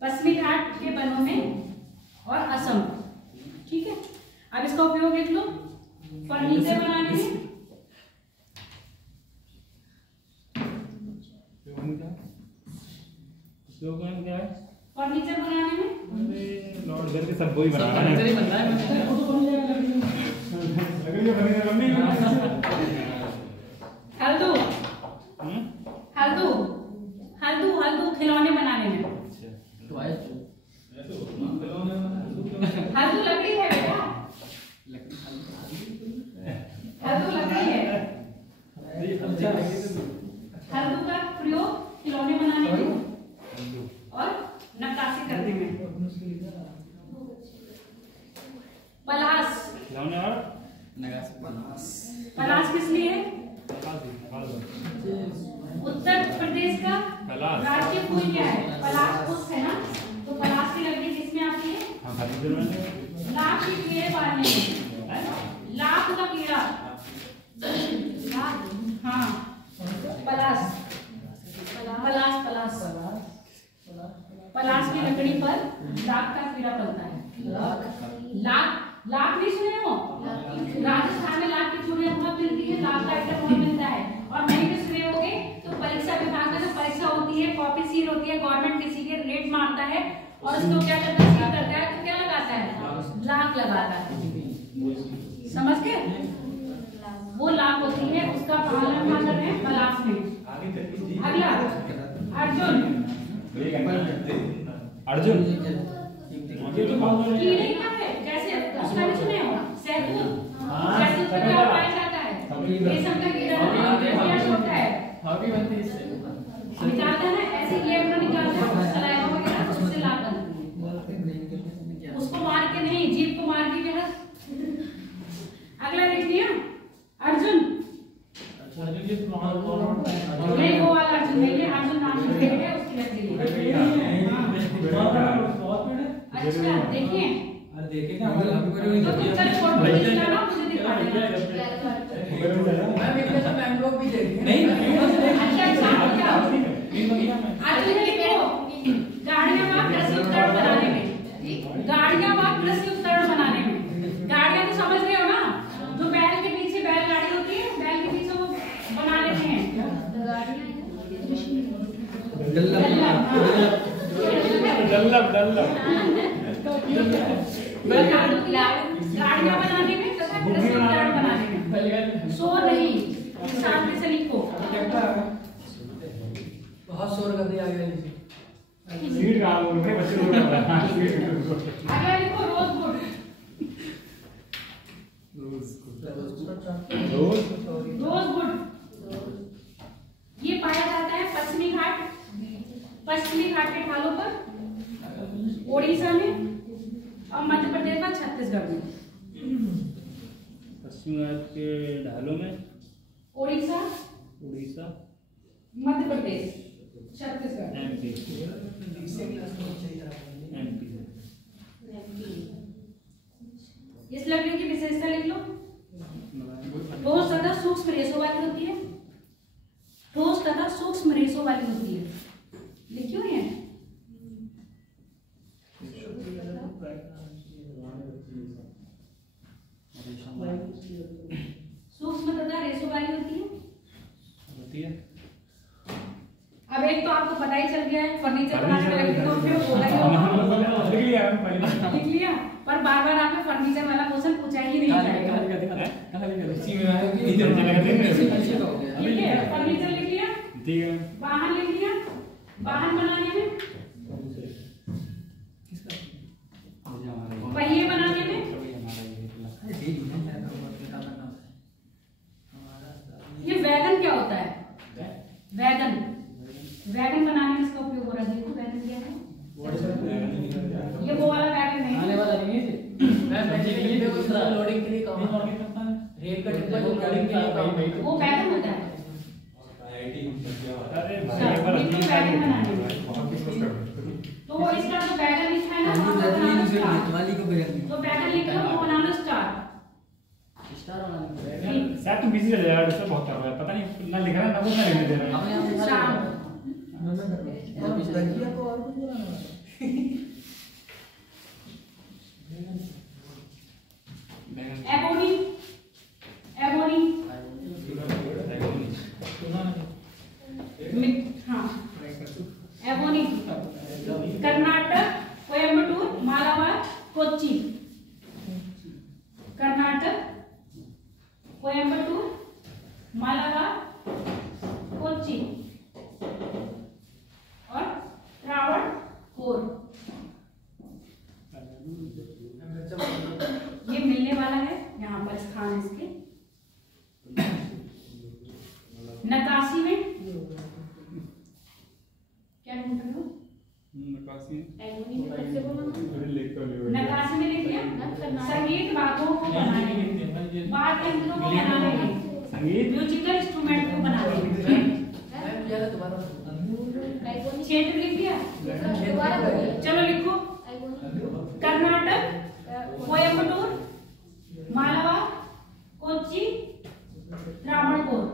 पश्चिमी घाट के वनों में और असम, ठीक है। अब इसका उपयोग देख लो, फर्नीचर बनाने में, स्लोगन क्या है? फर्नीचर बनाने में, अरे लॉर्ड घर के सब वही बना रहा है। फर्नीचर ही बन रहा है। लकड़ी का फर्नीचर बनने ही हल्दू, हल्दू, हल्दू, हल्दू खिलौने बनाने में। तो आया हल्दू लकड़ी है बेटा, हल्दू लकड़ी है। हल्दू का प्रयोग खिलौने बनाने में और नक्काशी करने में। पलाश, खिलौने और पलाश किस लिए है? उत्तर प्रदेश का राष्ट्रीय फूल क्या है? पलाश पुष्प है ना। तो पलाश की लकड़ी किसमें आती है? लाख के कीड़े पालने में। लाख का कीड़ा, हाँ, पलाश, पलाश, पलाश, पलाश की लकड़ी पर लाख का कीड़ा पलता है। लाख, लाख नहीं सुने हो? राजस्थान में लाख की चूड़ियां बहुत मिलती है, लाख का आइटम बहुत मिलता है। और नहीं भी सुने होगे तो परीक्षा विभाग का जो परीक्षा होती है, कॉपी सील होती है, गवर्नमेंट किसी के रेट मारता है और उसको क्या करता है, सील करता है तो क्या लगाता है? लाख लगाता है। समझ गए? वो लाख होती है, उसका पालन करते हैं पलाश में। अगला अर्जुन, अर्जुन कीड़े क्या है? कैसे उसका भी सुने हो? शहतूत, शहतूत में क्या पाया जाता है? रेशम का कीड़ा होता है, निकालता है ना, ऐसे ये अपना निकालता है सलाइवा वगैरह, उससे लाख बनती है। उसको मार के नहीं, जीभ को मार के क्या? अगला लिख लिया अर्जुन, नहीं वो वाला अर्जुन नहीं है, अर्जुन नाम से है उसकी लकड़ी है। अच्छा देखिए, तो तुम चलो फोटो खींचना, मुझे दिखा देना। मैंगो भी दे अच्छा अच्छा क्या अर्जुन लिखो, गाड़ियां व कृषि उपकरण बनाने में, गाड़ियां व कृषि उपकरण बनाने में। गाड़ियां तो समझ रहे हो ना, जो बैल के पीछे बैलगाड़ी होती है, बैल के पीछे वो बना लेते हैं। गाड़ियां बनाने में तथा कृषि उपकरण बनाने में। सो नहीं, शांति से लिखो। बहुत शोर कर दिया आगे नीचे। सीट कहाँ बोल रहे बच्चे लोग अगला लिखो रोजवुड, रोजवुड ये पाया जाता है पश्चिमी घाट के ढालों पर, ओडिशा में और मध्य प्रदेश और छत्तीसगढ़ में। पश्चिम घाट के ढालों में ओडिशा, मध्य प्रदेश, छत्तीसगढ़, एमपी। इस लकड़ी की विशेषता लिख लो। ठोस तथा सूक्ष्म रेशों वाली होती है, ठोस तथा सूक्ष्म रेशों वाली होती है। लिखियो ये सूक्ष्म तथा रेशों वाली होती है। अब एक तो आपको पता ही चल गया है, फर्नीचर बनाने में लकड़ी का उपयोग होगा ही होगा। लिख लिया, पर बार बार आपने फर्नीचर वाला क्वेश्चन पूछा ही नहीं जाएगा। ठीक है, फर्नीचर लिख लिया, वाहन लिख लिया, वाहन बनाने में, पहिए बनाने में, ये वैगन क्या होता है? वैगन, वैगन बनाने में इसका उपयोग हो रहा है। देखो वैगन क्या है? ये वो वाला वैगन नहीं, आने वाला नहीं है। मैं लोडिंग के लिए काम रेल का डिब्बा जो लोडिंग के लिए काम है, वो वैगन होता है। अरे वैगन बनाने में तो इसका जो वैगन लिखा है ना, वहाँ पर बना लो स्टार। तो वैगन लिख लो, वो बना लो स्टार। शायद तुम बिजी चले जाओ, डिस्टर्ब बहुत कर रहा है, पता नहीं ना लिख रहा है ना कुछ ना लिखने दे रहा है। स्टार एबोनी, एबोनी, हाँ एबोनी, कर्नाटक, कोयम्बटूर, मालाबार, कोच्चि। कर्नाटक, कोयम्बटूर, मालाबार, कोच्चि और त्रावणकोर। ये मिलने वाला है, यहाँ पर स्थान इसके नकाशी में क्या ढूंढ रहे हो? नकाशी नकाशी में लिखिए संगीत वाद्यों को बनाने में, वाद्य यंत्रों को बनाने में, म्यूजिकल इंस्ट्रूमेंट को बनाने में। क्षेत्र लिख दिया? चलो लिखो। कर्नाटक, कोयम्बटूर, मालाबार, कोच्चि, त्रावणकोर।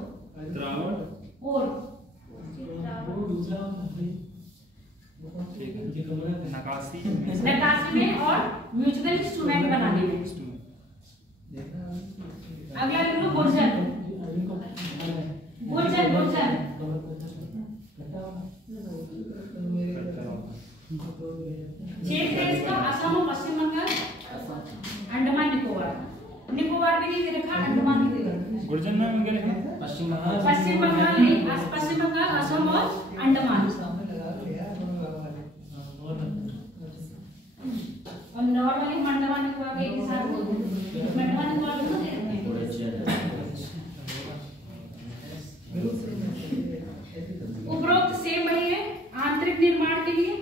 नकाशी में और म्यूजिकल इंस्ट्रूमेंट बनाने में। अगला लिख लो गुर्जर। गुर्जर गुर्जर क्षेत्र है इसका असम और पश्चिम बंगाल, अंडमान निकोबार। निकोबार भी नहीं रखा, अंडमान भी नहीं रखा। गुर्जर नाम क्या है? पश्चिम बंगाल नहीं, पश्चिम बंगाल, असम और अंडमान। और नॉर्मली अंडमान निकोबार के साथ अंडमान निकोबार को देखते हैं। उपरोक्त सेम वही है आंतरिक निर्माण के लिए,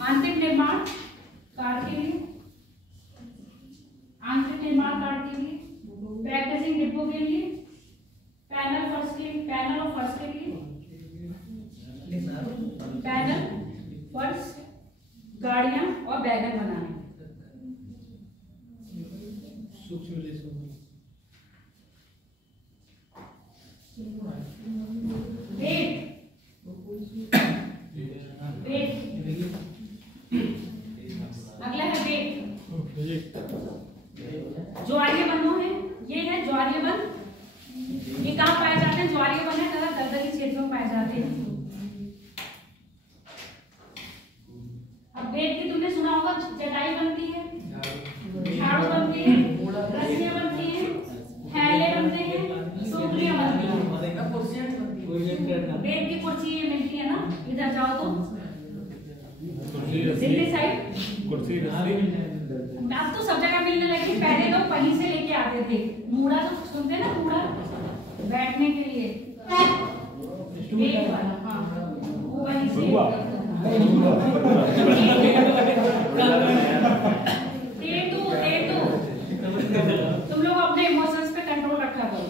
आंतरिक निर्माण कार्य के लिए, आंतरिक निर्माण कार्य के लिए, पैकेजिंग डिब्बों के लिए, पैनल और फर्श के लिए, पैनल, फर्श, गाड़ियां और बैगन बनाने। अगला है बेट। ज्वारीय वनों है, ये है ज्वारीय वन। ये कहाँ पाए जाते हैं? ज्वारीय वन है तथा दलदली क्षेत्रों में पाए जाते हैं। अब बेट की तुमने सुना होगा, चटाई बनती है, झाड़ू बनती है, रस्सियां बनती है, थैले बनते हैं, टोकरियां बनती हैं। बेट की कुर्सी ये मिलती है ना, इधर जाओ तो दिल्ली साइड कुर्सी अब तो सब जगह मिलने लगी। पहले लोग कहीं से लेके आते थे। मूड़ा तो सुनते ना, मूड़ा बैठने के लिए बेट वाला, हाँ वो वहीं से। तुम लोग अपने इमोशंस पे कंट्रोल रखा करो।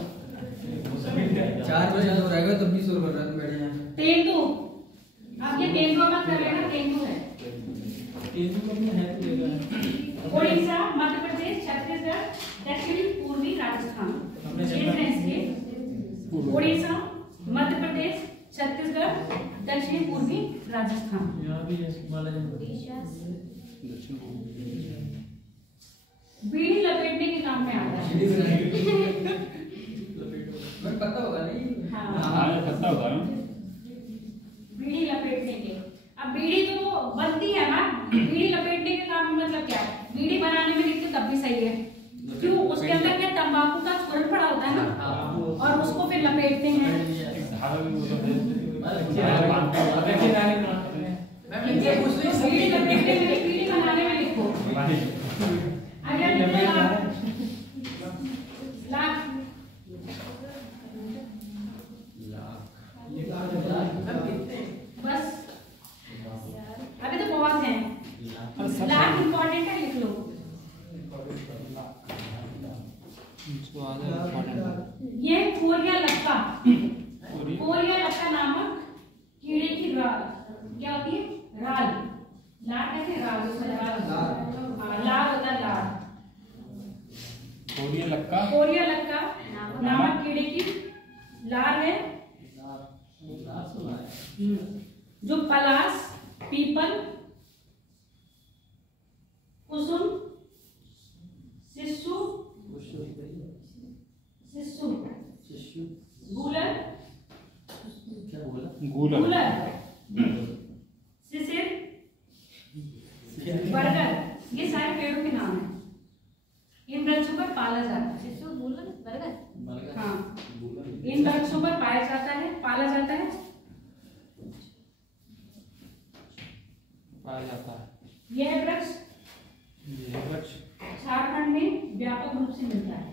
4 बजे तो रहेगा तब भी शुरू कर रहा है बढ़िया। तेंदू, अब ये तेंदुआ मत कर लेना, तेंदू है। उड़ीसा, मध्य प्रदेश, छत्तीसगढ़, दक्षिणी पूर्वी राजस्थान। उड़ीसा, मध्य प्रदेश, छत्तीसगढ़, दक्षिणी पूर्वी राजस्थान। बीड़ी लपेटने के काम में आता है। पता होगा नहीं? हाँ पता होगा ना। बीड़ी लपेटने के। अब बीड़ी तो बनती है ना, बीड़ी लपेटने के काम में मतलब क्या है? बीड़ी बनाने में लिखते तब भी सही है। क्यों? उसके अंदर क्या तंबाकू का छोड़ पड़ा होता है ना, और उसको फिर लपेटते हैं। बीड़ी लपेटने में, बीड़ी बनाने में लिखो। अगर लाख बस, अभी तो बहुत हैं। लाख इम्पोर्टेंट है, लिख लो। ये कोरिया लक्का, कोरिया लक्का नामक कीड़े की राल क्या होती है? राल, लार कहते हैं, राल उसमें राल, हाँ लार होता है, लार। कोरिया लक्का नामक कीड़े की लार है, जो पलाश, पीपल, कुसुम, शिशु, गूलर, सिसिर, बरगद, ये सारे पेड़ों के नाम हैं। इन वृक्षों पर पाला जाता है। हाँ, इन वृक्षों पर पाला जाता है। यह वृक्ष झारखंड में व्यापक रूप से मिलता है।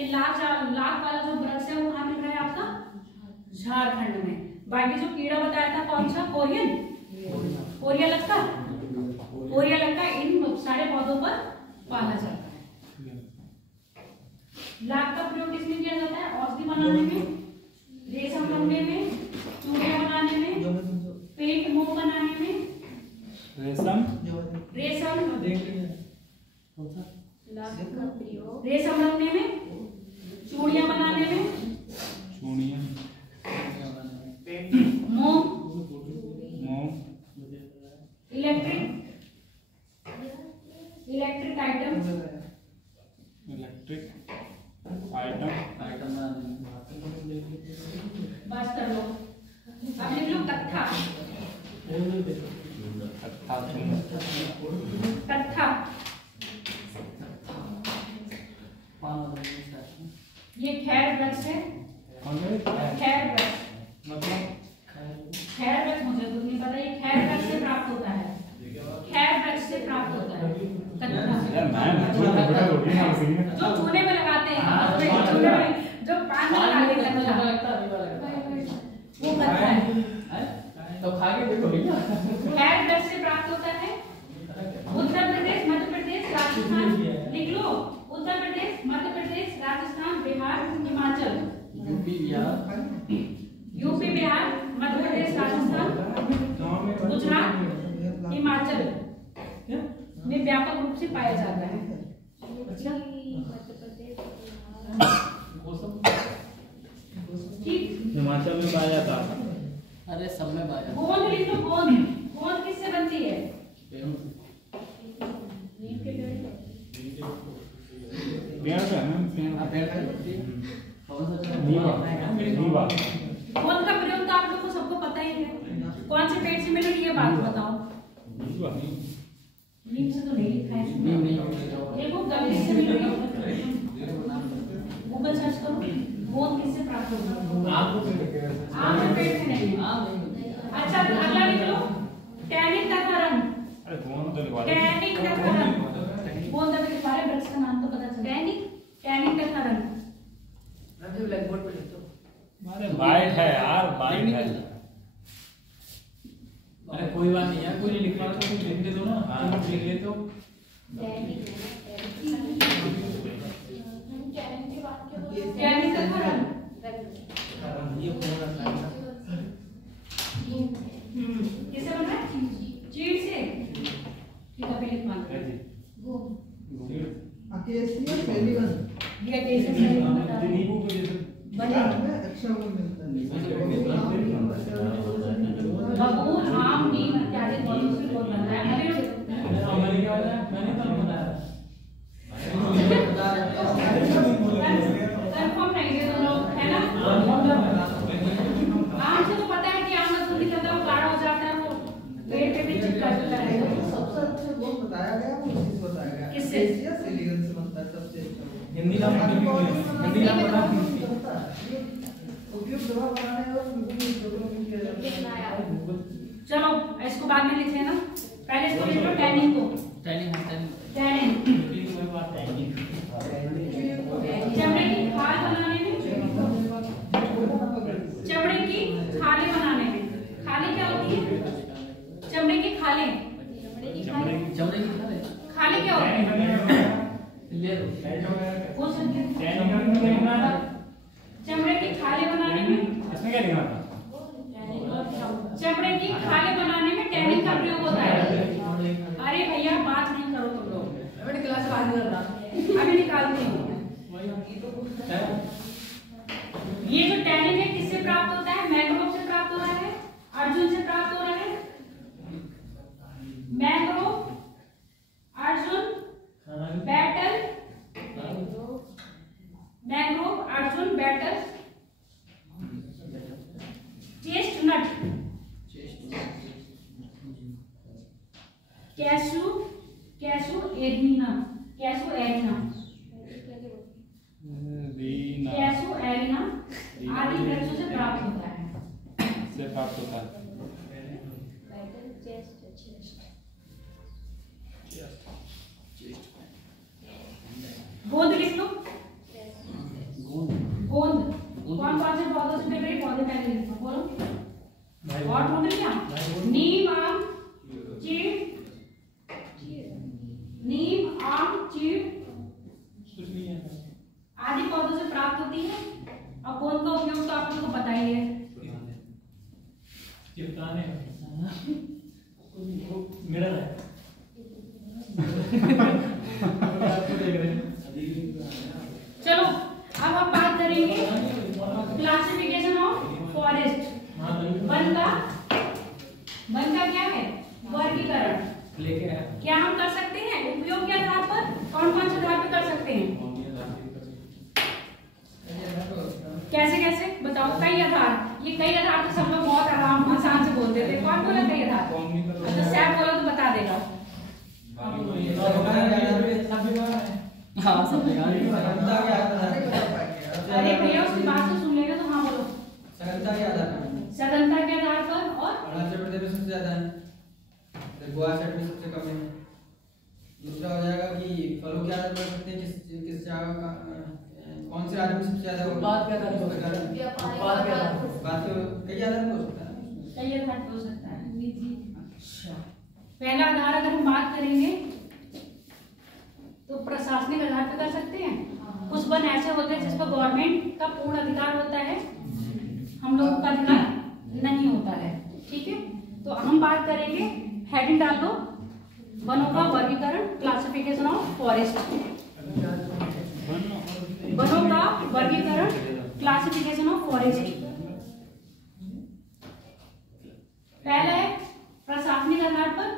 ये लाख वाला जो वृक्ष है वो कहाँ मिल रहा है आपका? झारखंड में। बाकी जो कीड़ा बताया था कौन सा? कोरिया लक्का इन सारे पौधों पर पाला जाता है। लाख का प्रयोग किसमें किया जाता है? औषधि बनाने में, रेशम बनने में, चूड़ियां बनाने में, पेंट मोम बनाने में, रेशम बनने में, चूड़ियां बनाने में, मोम, इलेक्ट्रिक आइटम बस कर लो। अब लिख लो कत्था। ये खैर वृक्ष है। खैर वृक्ष मुझे तो नहीं पता, ये खैर वृक्ष से प्राप्त होता है। जो चूल्हे में लगाते हैं, जो पान में लगाते हैं, वो कत्था है। तो खा के देखो भैया। खैर वृक्ष से प्राप्त होता है। उत्तर प्रदेश, मध्य प्रदेश, राजस्थान, लिख लो। उत्तर प्रदेश, मध्य प्रदेश, राजस्थान, बिहार, हिमाचल। यूपी, बिहार, मध्य प्रदेश, राजस्थान, गुजरात, हिमाचल में व्यापक रूप से पाया जाता है। ठीक, हिमाचल में पाया जाता है। अरे सब में पाया। गोंद लिख लो। गोंद किससे बनती है? गोंद का प्रयोग तो आप लोग को सबको पता ही है। कौन से पेड़ से मिलेगी ये बात बताओ। नीम से तो नहीं लिखा है। देखो गलती से मिल रही है। गूगल सर्च करो गोंद किससे प्राप्त होगी। आम के पेड़ से नहीं। अच्छा अगला लिख लो टैनिक तथा रंग। टैनिक तथा रंग। गोंद के बारे में वृक्ष का नाम तो पता चला। टैनिक तथा रंग। ब्लैक बोर्ड पे लिख दो। वाइट है यार, वाइट है। अरे कोई बात नहीं है, कोई नहीं लिख रहा तो कुछ लिख दे दो ना। आप लिख ले तो टैनिक तथा रंग। किससे बन रहा है? चीड़ से। ठीक है पहले मान अकेसिया फेलिवन ये कैसे सही बता बने बबूल, आम, नीम इत्यादि पौधों से गोंद बनता है। मैंने क्या बताया? मैंने कल बताया। कंफर्म नहीं ये दोनों है ना। आम से तो पता है कि आम का दूध निकलता है, वो गाढ़ा हो जाता है, वो पेड़ पे भी चिपका रहता है। सबसे अच्छा गोंद बताया गया, वो चीज बताया गया। किससे? अकेसिया फेलिवन से बनता है सबसे अच्छा। हिंदी नाम पढ़ा। उपयोग दवा बनाने और में किया जाता है। चलो इसको बाद में लिख लेना। पहले इसको लिख लो टैनिंग को। टैनिंग चमड़े की खाल बनाने में, चमड़े की खालें बनाने में। खालें क्या होती है? चमड़े की खालें। खालें क्या होती है? हो सकती है चमड़े की खालें बनाने में। इसमें क्या लिखा था? चमड़े की खालें बनाने में टैनिंग का प्रयोग होता है। अरे भैया बात नहीं करो तुम लोग। अबे क्लास बाहर कर रहा। अभी निकालती हूँ। ये जो टैनिंग है किससे प्राप्त होता है? मैंग्रोव से प्राप्त हो रहा है, अर्जुन से प्राप्त हो रहा है। Mangrove, Arjun, wattle, mangrove, Arjun, wattle, chestnut, casuarina, आदि वृक्षों से प्राप्त होता है। गोंद लिख लो। चीड़ कुछ नहीं है। आदि पौधों से प्राप्त होती है। अब गोंद का उपयोग तो आप लोगों को पता ही है। चिपकाने मिरर है। चलो अब हम बात करेंगे क्लासिफिकेशन ऑफ फॉरेस्ट। वन का क्या है? वर्गीकरण। लेके आया। क्या हम कर सकते हैं उपयोग के आधार पर? कौन कौन से आधार पर कर सकते हैं? कैसे कैसे बताओ? कई आधार। ये कई आधार तो सब लोग बहुत आराम आसान से बोलते थे। कौन बोला कई आधार? अच्छा सैफ बोला तो बता देगा। हाँ सब अरे भैया उसकी बात तो सुन लेगा तो हाँ बोलो। सघनता के आधार पर और सबसे ज्यादा है, गोवा सेट में सबसे कम है। दूसरा हो जाएगा कि फलों के आधार पर सकते हैं किस जगह का कौन से आधार में सबसे ज्यादा बात क्या आधार पर? बात तो कई आधार पर हो सकता है। कई आधार पर हो सकता है। अच्छा पहला आधार अगर हम बात करेंगे तो प्रशासनिक आधार पर कर सकते हैं। कुछ वन ऐसे होते हैं जिस पर गवर्नमेंट का पूर्ण अधिकार होता है, हम लोगों का अधिकार नहीं होता है। ठीक है तो हम बात करेंगे, हेडिंग डाल दो, वनों का वर्गीकरण, क्लासिफिकेशन ऑफ फॉरेस्ट। वनों का वर्गीकरण, क्लासिफिकेशन ऑफ फॉरेस्ट। पहला है प्रशासनिक आधार पर।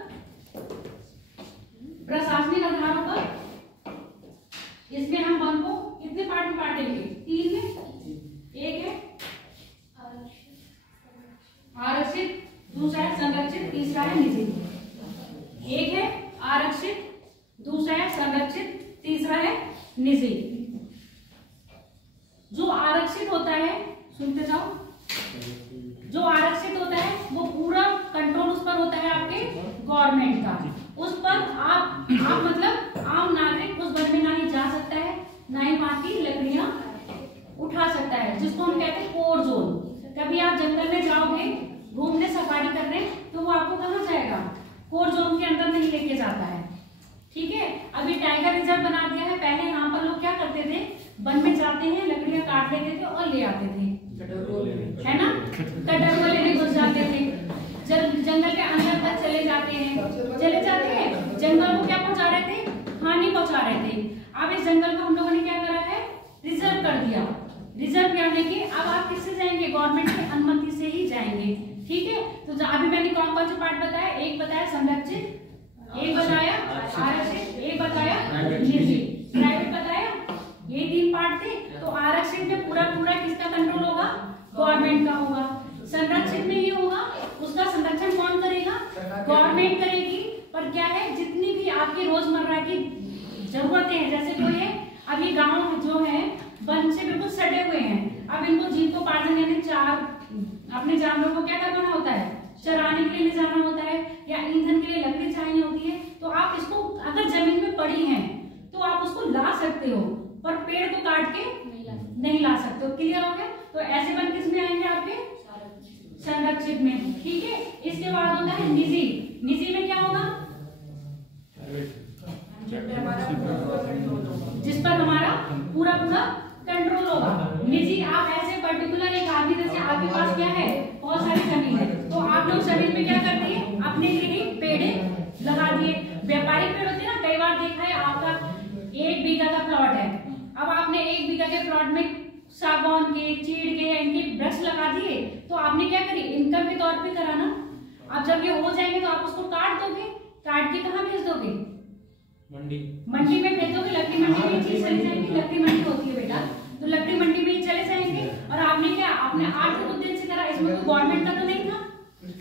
प्रशासनिक आधारों पर इसमें हम वन को कितने पार्ट में बांटेंगे? 3 में। एक है आरक्षित, दूसरा है संरक्षित, तीसरा है निजी। एक है आरक्षित, दूसरा है संरक्षित, तीसरा है निजी। जो आरक्षित होता है, सुनते जाओ, जो आरक्षित होता है वो पूरा कंट्रोल उस पर होता है आपके गवर्नमेंट का। उस पर आप मतलब आम नागरिक उस वन में ना ही जा सकता है, ना ही वहां की लकड़ियां उठा सकता है, जिसको हम कहते हैं कोर जोन। कभी आप जंगल में जाओगे घूमने, सफारी करने, तो वो आपको कहाँ जाएगा? कोर जोन के अंदर नहीं लेके जाता है। ठीक है अभी टाइगर रिजर्व बना दिया है। पहले यहाँ पर लोग क्या करते थे? वन में जाते हैं, लकड़ियां काट लेते थे और ले आते थे, है ना? कटरुआ लेने घुस जाते थे, जंगल के अंदर तक चले जाते हैं। जंगल को क्या पहुंचा रहे थे? हानि पहुंचा रहे थे। अब इस जंगल को हम लोगों ने क्या करा है? रिजर्व कर दिया। रिजर्व करने के अब आप किससे जाएंगे? गवर्नमेंट की अनुमति से ही जाएंगे। ठीक है तो अभी मैंने कौन कौन से पार्ट बताया? एक बताया संरक्षित, एक बताया आरक्षित, एक बताया निजी, प्राइवेट बताया। ये 3 पार्ट थे। तो आरक्षित में पूरा किसका कंट्रोल होगा? गवर्नमेंट का होगा। संरक्षित में ये होगा, उसका संरक्षण कौन करेगा? गवर्नमेंट करेगी। पर क्या है, जितनी भी आपकी रोजमर्रा की जरूरतें हैं, जैसे कोई है, अब ये गाँव जो है वन से बिल्कुल सटे हुए हैं, अब इनको जीविकोपार्जन यानी अपने जानवरों को क्या करवाना होता है? चराने के लिए ले जाना होता है, या ईंधन के लिए लकड़ी चाहिए होती है। तो आप इसको अगर जमीन में पड़ी है तो आप उसको ला सकते हो, पर पेड़ को काट के नहीं ला सकते हो। क्लियर हो गया? तो ऐसे वन किस में आएंगे? आपके संरक्षित में। ठीक है इसके बाद होता है निजी। निजी में क्या होगा? जिस पर हमारा पूरा कंट्रोल होगा। निजी आप ऐसे पर्टिकुलर एक आदमी, जैसे आपके पास क्या है? बहुत सारी जमीन है, तो आप लोग जमीन में क्या करते हैं? अपने लिए ही पेड़ लगा दिए। व्यापारिक पेड़ होते हैं ना, कई बार देखा है आपका 1 बीघा का प्लॉट है, अब आपने 1 बीघा के प्लॉट में सागौन के, चीड़ के, इनके वृक्ष लगा दिए, तो आपने क्या करी? इनकम के तौर पे करा ना। अब जब ये हो जाएंगे तो आप उसको काट दोगे, काट के कहाँ भेज दोगे? मंडी में भेज दोगे। लकड़ी मंडी में चीज चली जाएगी, लकड़ी मंडी होती है बेटा, तो लकड़ी मंडी में चले जाएंगे। और आपने क्या अपने आर्थिक उद्देश्य से करा? इसमें कोई गवर्नमेंट का तो नहीं था,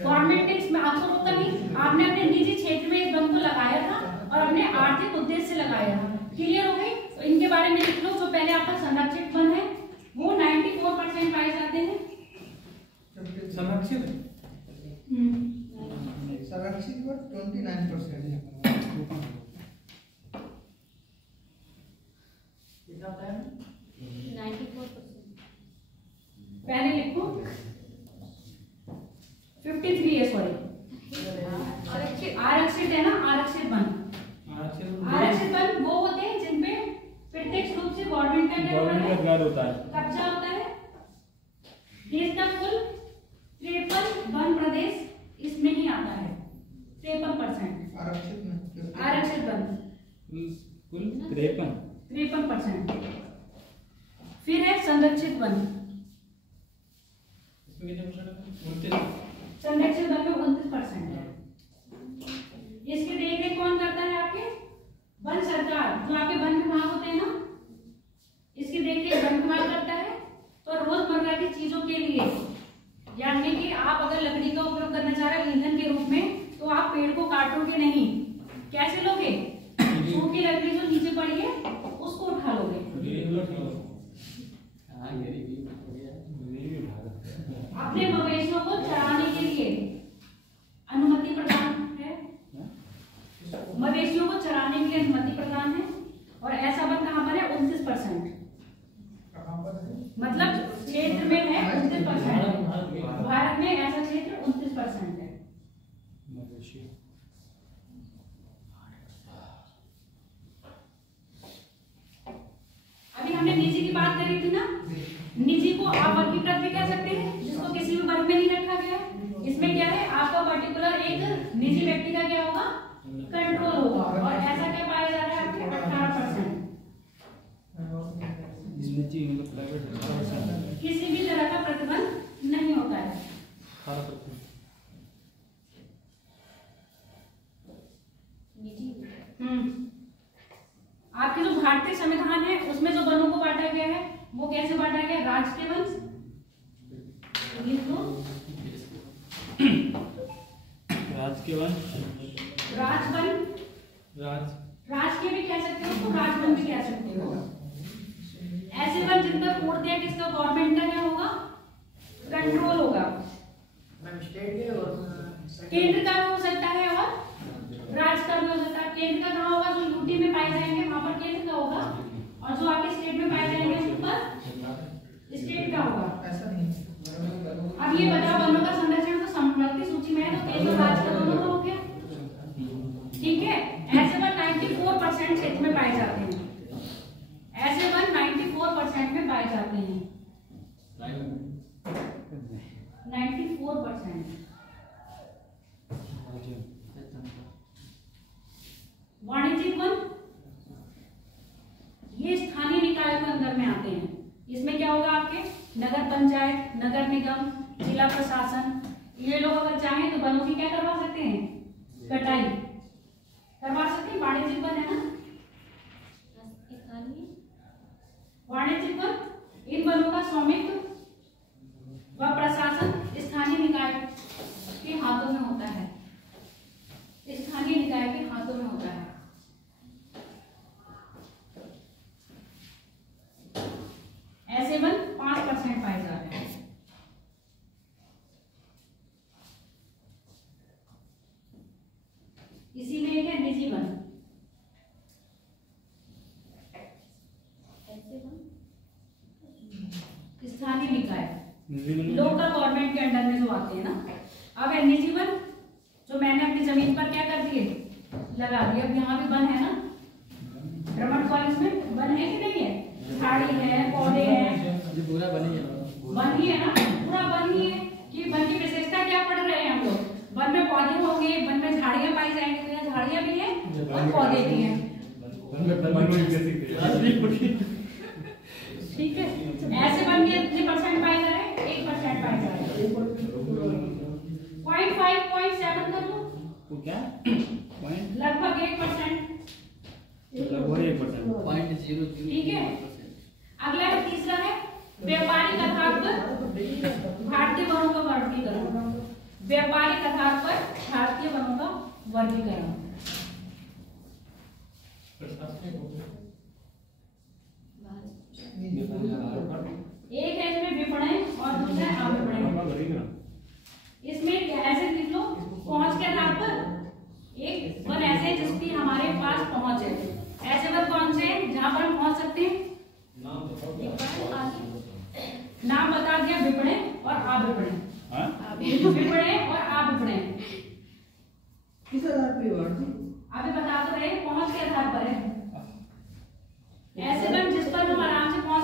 गवर्नमेंट ने इसमें आपको रोका नहीं, आपने अपने निजी क्षेत्र में इस वन को लगाया था और अपने आर्थिक उद्देश्य से लगाया। क्लियर हो गई? तो इनके बारे में लिख लो। जो पहले आपका संरक्षित वन है वो 94% पाए जाते हैं। संरक्षित 29%। पहले लिखो 53 है, सॉरी आरक्षित है ना, आरक्षित वन। आरक्षित वन वो होते हैं क्या होता गवर्नमेंट का है? अधिकार होता है। कब्जा होता है। देश का कुल 53 वन प्रदेश इसमें ही आता है। 53% आरक्षित में आरक्षित वन कुल 53। 53%। फिर है संरक्षित वन। इसमें कितने % संरक्षित वन में 29% है। इसकी देखरेख कौन करता है? आपके वन सरकार, जो आपके वन विभाग होते हैं ना, इसकी देखरेख वन विभाग करता है। तो रोजमर्रा की चीजों के लिए, यानी कि आप अगर लकड़ी का उपयोग करना चाह रहे हैं ईंधन के रूप में, तो आप पेड़ को काटोगे नहीं। कैसे लोगे? सूखी लकड़ी जो नीचे पड़ी है उसको उठा लोगे। अपने मवेशियों को चराने के लिए अनुमति प्रदान है। मवेशियों को चराने के लिए अनुमति प्रदान है। और ऐसा वन कहाँ पर है? 29%। मतलब क्षेत्र में है 29%। भारत में ऐसा क्षेत्र 29% है। अभी हमने निजी की बात करी थी ना। निजी को आप वर्गीकृत भी कह सकते हैं, जिसको किसी भी वर्ग में नहीं रखा गया। इसमें क्या है? आपका पर्टिकुलर एक निजी व्यक्ति का क्या होगा? कंट्रोल होगा। और ऐसा क्या पाया जा रहा है? आपके 18%। किसी भी तरह का प्रतिबंध नहीं होता है। आपके जो भारतीय संविधान है उसमें जो वनों को बांटा गया है वो कैसे बांटा गया? राष्ट्रीय वन, राजकीय वन, राजवन, राजकीय भी कह सकते हो, तो राजवन भी कह सकते हो। ऐसे वन जिन पर पूर्णतः किसका गवर्नमेंट का क्या होगा? कंट्रोल होगा। केंद्र का भी हो सकता है और राज्य का भी हो सकता है। केंद्र का कहाँ होगा? जो यूटी में पाए जाएंगे वहां पर केंद्र का होगा, और जो आपके स्टेट में पाए जाएंगे उन पर स्टेट का होगा। ऐसा नहीं। अब ये बताओ, वनों का संरक्षण तो संवर्ती सूची में है, तो केंद्र राज्य का दोनों का हो गया। ठीक है। ऐसे वन 94% क्षेत्र में पाए जाते हैं। ऐसे वन 94% में पाए जाते हैं। 94%। वाणिज्यिक वन ये स्थानीय निकाय के अंदर में आते हैं। इसमें क्या होगा? आपके नगर पंचायत, नगर निगम, जिला प्रशासन, ये लोग अगर चाहें तो वनों की क्या करवा सकते हैं? कटाई करवा सकते हैं। वाणिज्यिक वन है ना। वाणिज्यिक वन इन वनों का स्वामित्व व प्रशासन स्थानीय निकाय के हाथों में होता है। स्थानीय निकाय के हाथों में होता है। ऐसे वन 5% पाए जाते हैं। इसी में एक है निजी वन। स्थानीय निकाय, लोकल गवर्नमेंट के अंडर में जो आते हैं ना। अब है निजी वन, जो मैंने अपनी जमीन पर क्या कर दिए? लगा दिया। अब यहाँ भी वन है ना। भ्रमण कॉलेज में वन है कि नहीं है? झाड़ी है, पौधे हैं, पूरा बनी है। वन ही है ना। पूरा वन ही है। कि वन की विशेषता क्या पढ़ रहे हैं हम लोग? वन में पौधे होंगे, वन में झाड़ियां पाई जाएंगी, तो यहाँ झाड़ियां भी हैं और पौधे भी हैं। ठीक है। ऐसे वन में कितने % पाए जा रहे हैं? 1% पाए जा रहे हैं। 0.5, 0.7 कर लो। क्या? लगभग 1%। ठीक है। अगला है, तीसरा है व्यापारिक आधार पर भारतीय वनों का वर्गीकरण। व्यापारिक आधार पर भारतीय वनों का वर्गीकरण। एक है इसमें विपणन और दूसरा है अविपणन। इसमें ऐसे लिख लो, पहुंच के आधार पर एक वन ऐसे जिसकी हमारे पास पहुंच है। ऐसे वन कौन से हैं जहां पर हम पहुंच सकते हैं? नाम बता दिया, विपणन और अविपणन। विपणन और अविपणन किस आधार पे हुआ? अभी बता तो रहे, पहुंच के आधार पर है। ऐसे वन जिस पर हम आराम से पहुंच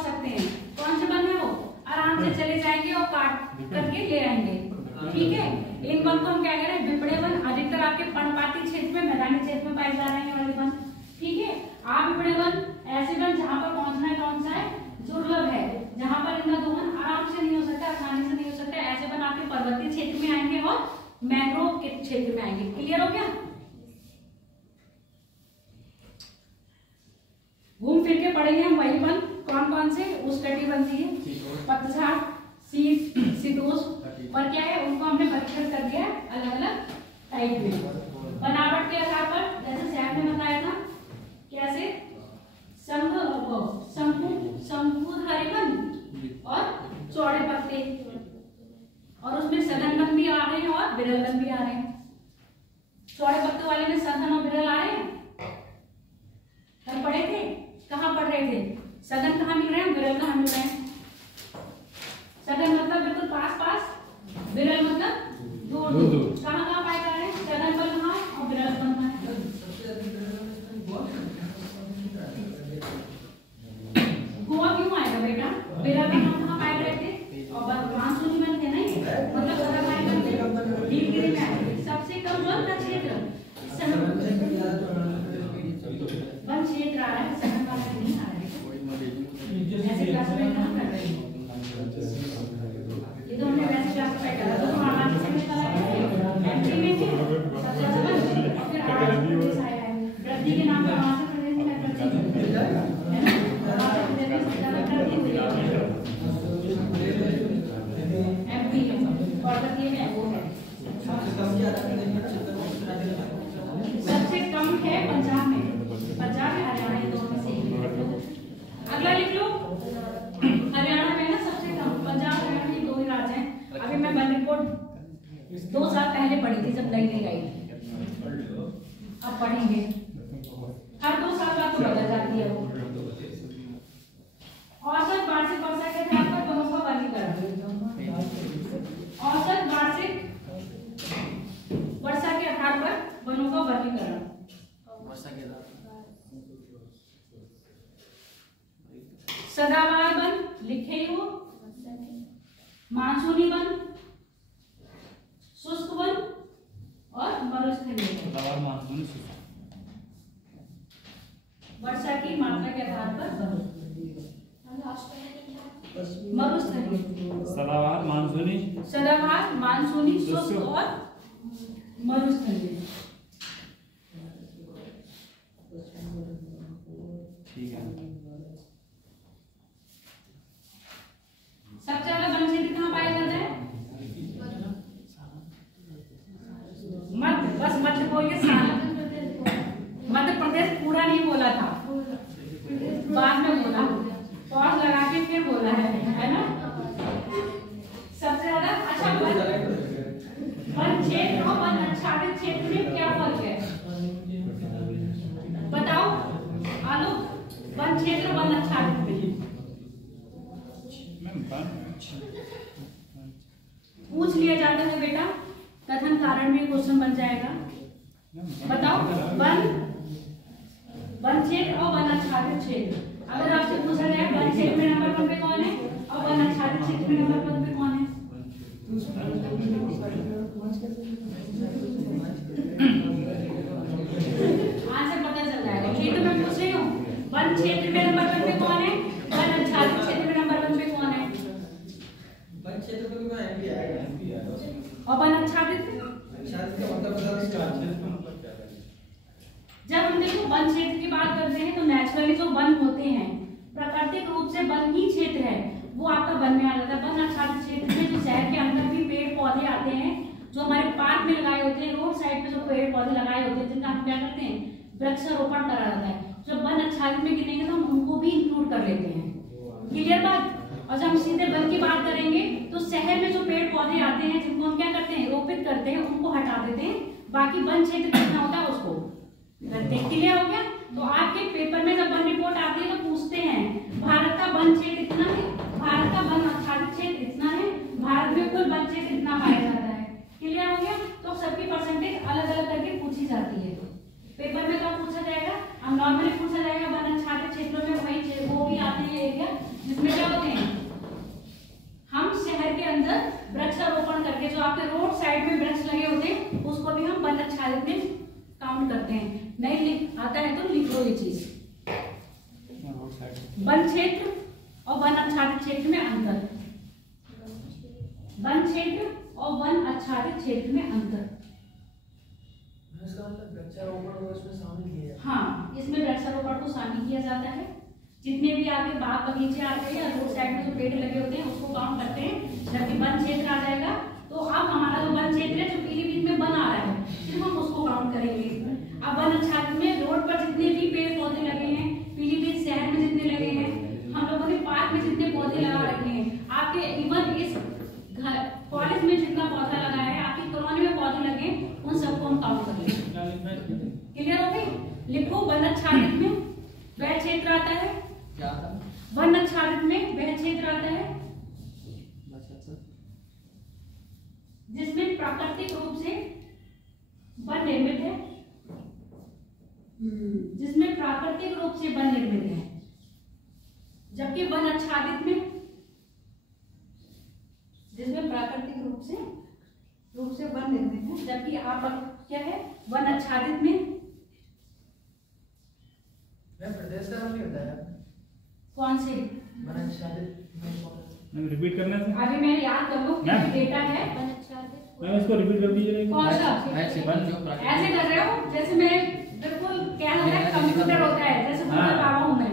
ठीक है, इन वन को हम क्या कह रहे हैं, विपणीय वन अधिकतर आपके पर्णपाती क्षेत्र में, मैदानी क्षेत्र में पाए जा रहे हैं वाले वन। ठीक है, विपणीय वन ऐसे वन जहाँ पर पहुंचना कौन सा है, दुर्लभ है, जहाँ पर इनका दोहन आराम से नहीं हो सकता, आसानी से नहीं हो सकता, ऐसे वन आपके पर्वतीय क्षेत्र में आएंगे और मैंग्रोव के क्षेत्र में आएंगे। क्लियर हो गया? घूम फिर के पढ़ेंगे हम वही वन, कौन कौन से उष्णकटिबंधीय, पतझड़, शीत, शीतोष्ण और क्या है, उनको हमने वर्गीकृत कर दिया अलग अलग टाइप में बनावट के आधार पर। जैसे सैफ ने बताया था कैसे, संपूर्ण हरे वन और चौड़े पत्ते, और उसमें सघन वन भी आ रहे हैं और विरल वन भी आ रहे हैं। चौड़े पत्ते वाले में सघन और विरल आ रहे हैं, कल पढ़े थे, कहाँ पढ़ रहे थे, सघन कहाँ मिल रहे हैं, विरल कहाँ मिल रहे हैं। सघन मतलब बिल्कुल पास पास, विरल मतलब दूर दूर। कहाँ कहाँ पाए जा रहे हैं, सघन वन कहाँ और विरल वन कहाँ है। गोवा क्यों आएगा बेटा, विरल वन कहाँ पाए गए थे और मानसूनी वन थे नहीं, मतलब नीलगिरी में आए। सबसे कम वन का क्षेत्र वन क्षेत्र आ रहा है, सघन वाला नहीं आ रहा है। ऐसे क्लास में कहाँ कर रहे हैं, ये तो हमने वैसे क्लास में पढ़ा था, तो हमारा समय चला है एमपी में थे सबसे ज्यादा वन, और फिर आगे आया है वृद्धि के नाम पर हिमाचल प्रदेश में प्रसिद्ध है ना, एमपी पर्वतीय में वो है। सबसे कम है पंजाब में, पंजाब या हरियाणा, ये दोनों में से। अगला लिख लो, हरियाणा में ना सबसे कम, पंजाब हरियाणा ये दो ही राज्य हैं। अभी मैं वन रिपोर्ट 2 साल पहले पढ़ी थी जब नई आई थी, अब पढ़ेंगे, हर 2 साल बाद तो बदल जाती है वो। औसत वार्षिक वर्षा के आधार पर वनों का वर्गीकरण, औसत वार्षिक वर्षा के आधार पर वनों का वर्गीकरण। सदाबहार वन लिखे हो, मानसूनी वन, शुष्क वन और मरुस्थलीय वन। वर्षा की मात्रा के आधार पर मरुस्थलीय, सदाबहार, मानसूनी, सदाबहार, मानसूनी, शुष्क और मरुस्थलीय। ठीक है। सबसे ज्यादा वन क्षेत्र कहाँ पाया जाता है, मध्य, बस मध्य बोलिए, मध्य प्रदेश पूरा नहीं बोला था, बाद में बोला, पॉज लगा के फिर बोला है ना। सबसे ज्यादा अच्छा वन क्षेत्र और वन आच्छादित क्षेत्र में क्या फर्क है बताओ आलोक, वन क्षेत्र वन आच्छादित में पूछ लिया जाता है बेटा, कथन कारण में क्वेश्चन बन जाएगा। बताओ वन क्षेत्र और वन आच्छादित क्षेत्र, अगर आपसे पूछा जाए वन क्षेत्र में नंबर 1 पे कौन है और वन आच्छादित क्षेत्र में नंबर 1 पे कौन है, आंसर पता चल जाएगा। ये तो मैं पूछ रही हूँ, वन क्षेत्र में नंबर 1 पे कौन है, वन आच्छादित क्षेत्र में नंबर 1 पे कौन है, वन क्षेत्र पे भी एमपी आएगा और वन आच्छादित का मतलब जब हम देखो वन क्षेत्र की बात करते हैं तो नेचुरली जो वन होते हैं प्राकृतिक रूप से वन ही क्षेत्र है वो आपका वन में आ जाता है। वन आच्छादित क्षेत्र में जो शहर के अंदर भी पेड़ पौधे आते हैं, जो हमारे पार्क में लगाए होते हैं, रोड साइड पे जो पेड़ पौधे लगाए होते हैं जिनका हम क्या करते हैं वृक्षारोपण करा जाता है, जब वन आच्छादित में गिनेंगे तो हम उनको भी इंक्लूड कर लेते हैं। क्लियर बात। और जब हम सीधे वन की बात करेंगे तो शहर में जो पेड़ पौधे आते हैं जिनको हम क्या करते हैं रोपित करते हैं, उनको हटा देते हैं, बाकी वन क्षेत्र कितना होता है उसको रखते हैं। क्लियर हो गया। तो आपके पेपर में जब वन रिपोर्ट आती है तो पूछते हैं भारत का वन क्षेत्र इतना है, भारत का वन आच्छादित क्षेत्र इतना है, भारत में कुल वन क्षेत्र इतना पाया जाता है। क्लियर हो गया। तो सबकी परसेंटेज अलग अलग करके पूछी जाती है। पेपर में कब पूछा जाएगा, अब नॉर्मली पूछा जाएगा वन आच्छादित क्षेत्रों में वही वो भी आते हैं एरिया जिसमें क्या होते हैं हम शहर के अंदर वृक्षारोपण करके जो आपके रोड वन क्षेत्र और वन आच्छादित क्षेत्र में अंतर। वन क्षेत्र और वन आच्छादित क्षेत्र में अंतर। इसका मतलब वृक्षारोपण को इसमें शामिल किया जाता है। हाँ, इसमें वृक्षारोपण को शामिल किया जाता है। जितने भी आपके बाग बगीचे आते हैं या रोड साइड में जो पेड़ लगे होते हैं उसको काउंट करते हैं। जबकि वन क्षेत्र आ जाएगा तो अब हमारा जो वन क्षेत्र है जो पीलीभीत में वन आ रहा है सिर्फ हम उसको काउंट करेंगे। अब वन आच्छादित में रोड पर जितने भी पेड़ पौधे लगे हैं, पीलीभीत शहर में जितने लगे हैं, हम लोगों ने पार्क में जितने पौधे लगा रखे हैं, आपके इवन इस कॉलेज में जितना पौधा लगा है, आपकी कॉलोनी में पौधे लगे, उन सबको हम काउंट कर लेंगे। क्लियर हो गई? लिखो वन आच्छादित में वह क्षेत्र आता है, वन आच्छादित में वह क्षेत्र आता है जिसमें प्राकृतिक रूप से वन निर्मित है, जिसमें प्राकृतिक रूप से वन निर्मित है। जबकि वन आच्छादित में जिसमें प्राकृतिक रूप से वन निर्मित है, जबकि आप क्या है वन आच्छादित में प्रदेश का नाम नहीं होता है कौन से वन आच्छादित में रिपीट करना है। अभी मैं याद कर लूं डेटा है मैं इसको रिपीट कर दीजिए। कौन सा ऐसे कर रहे हो जैसे मैं बिल्कुल क्या होता है कंप्यूटर होता है जैसे बोल रहा हूं मैं।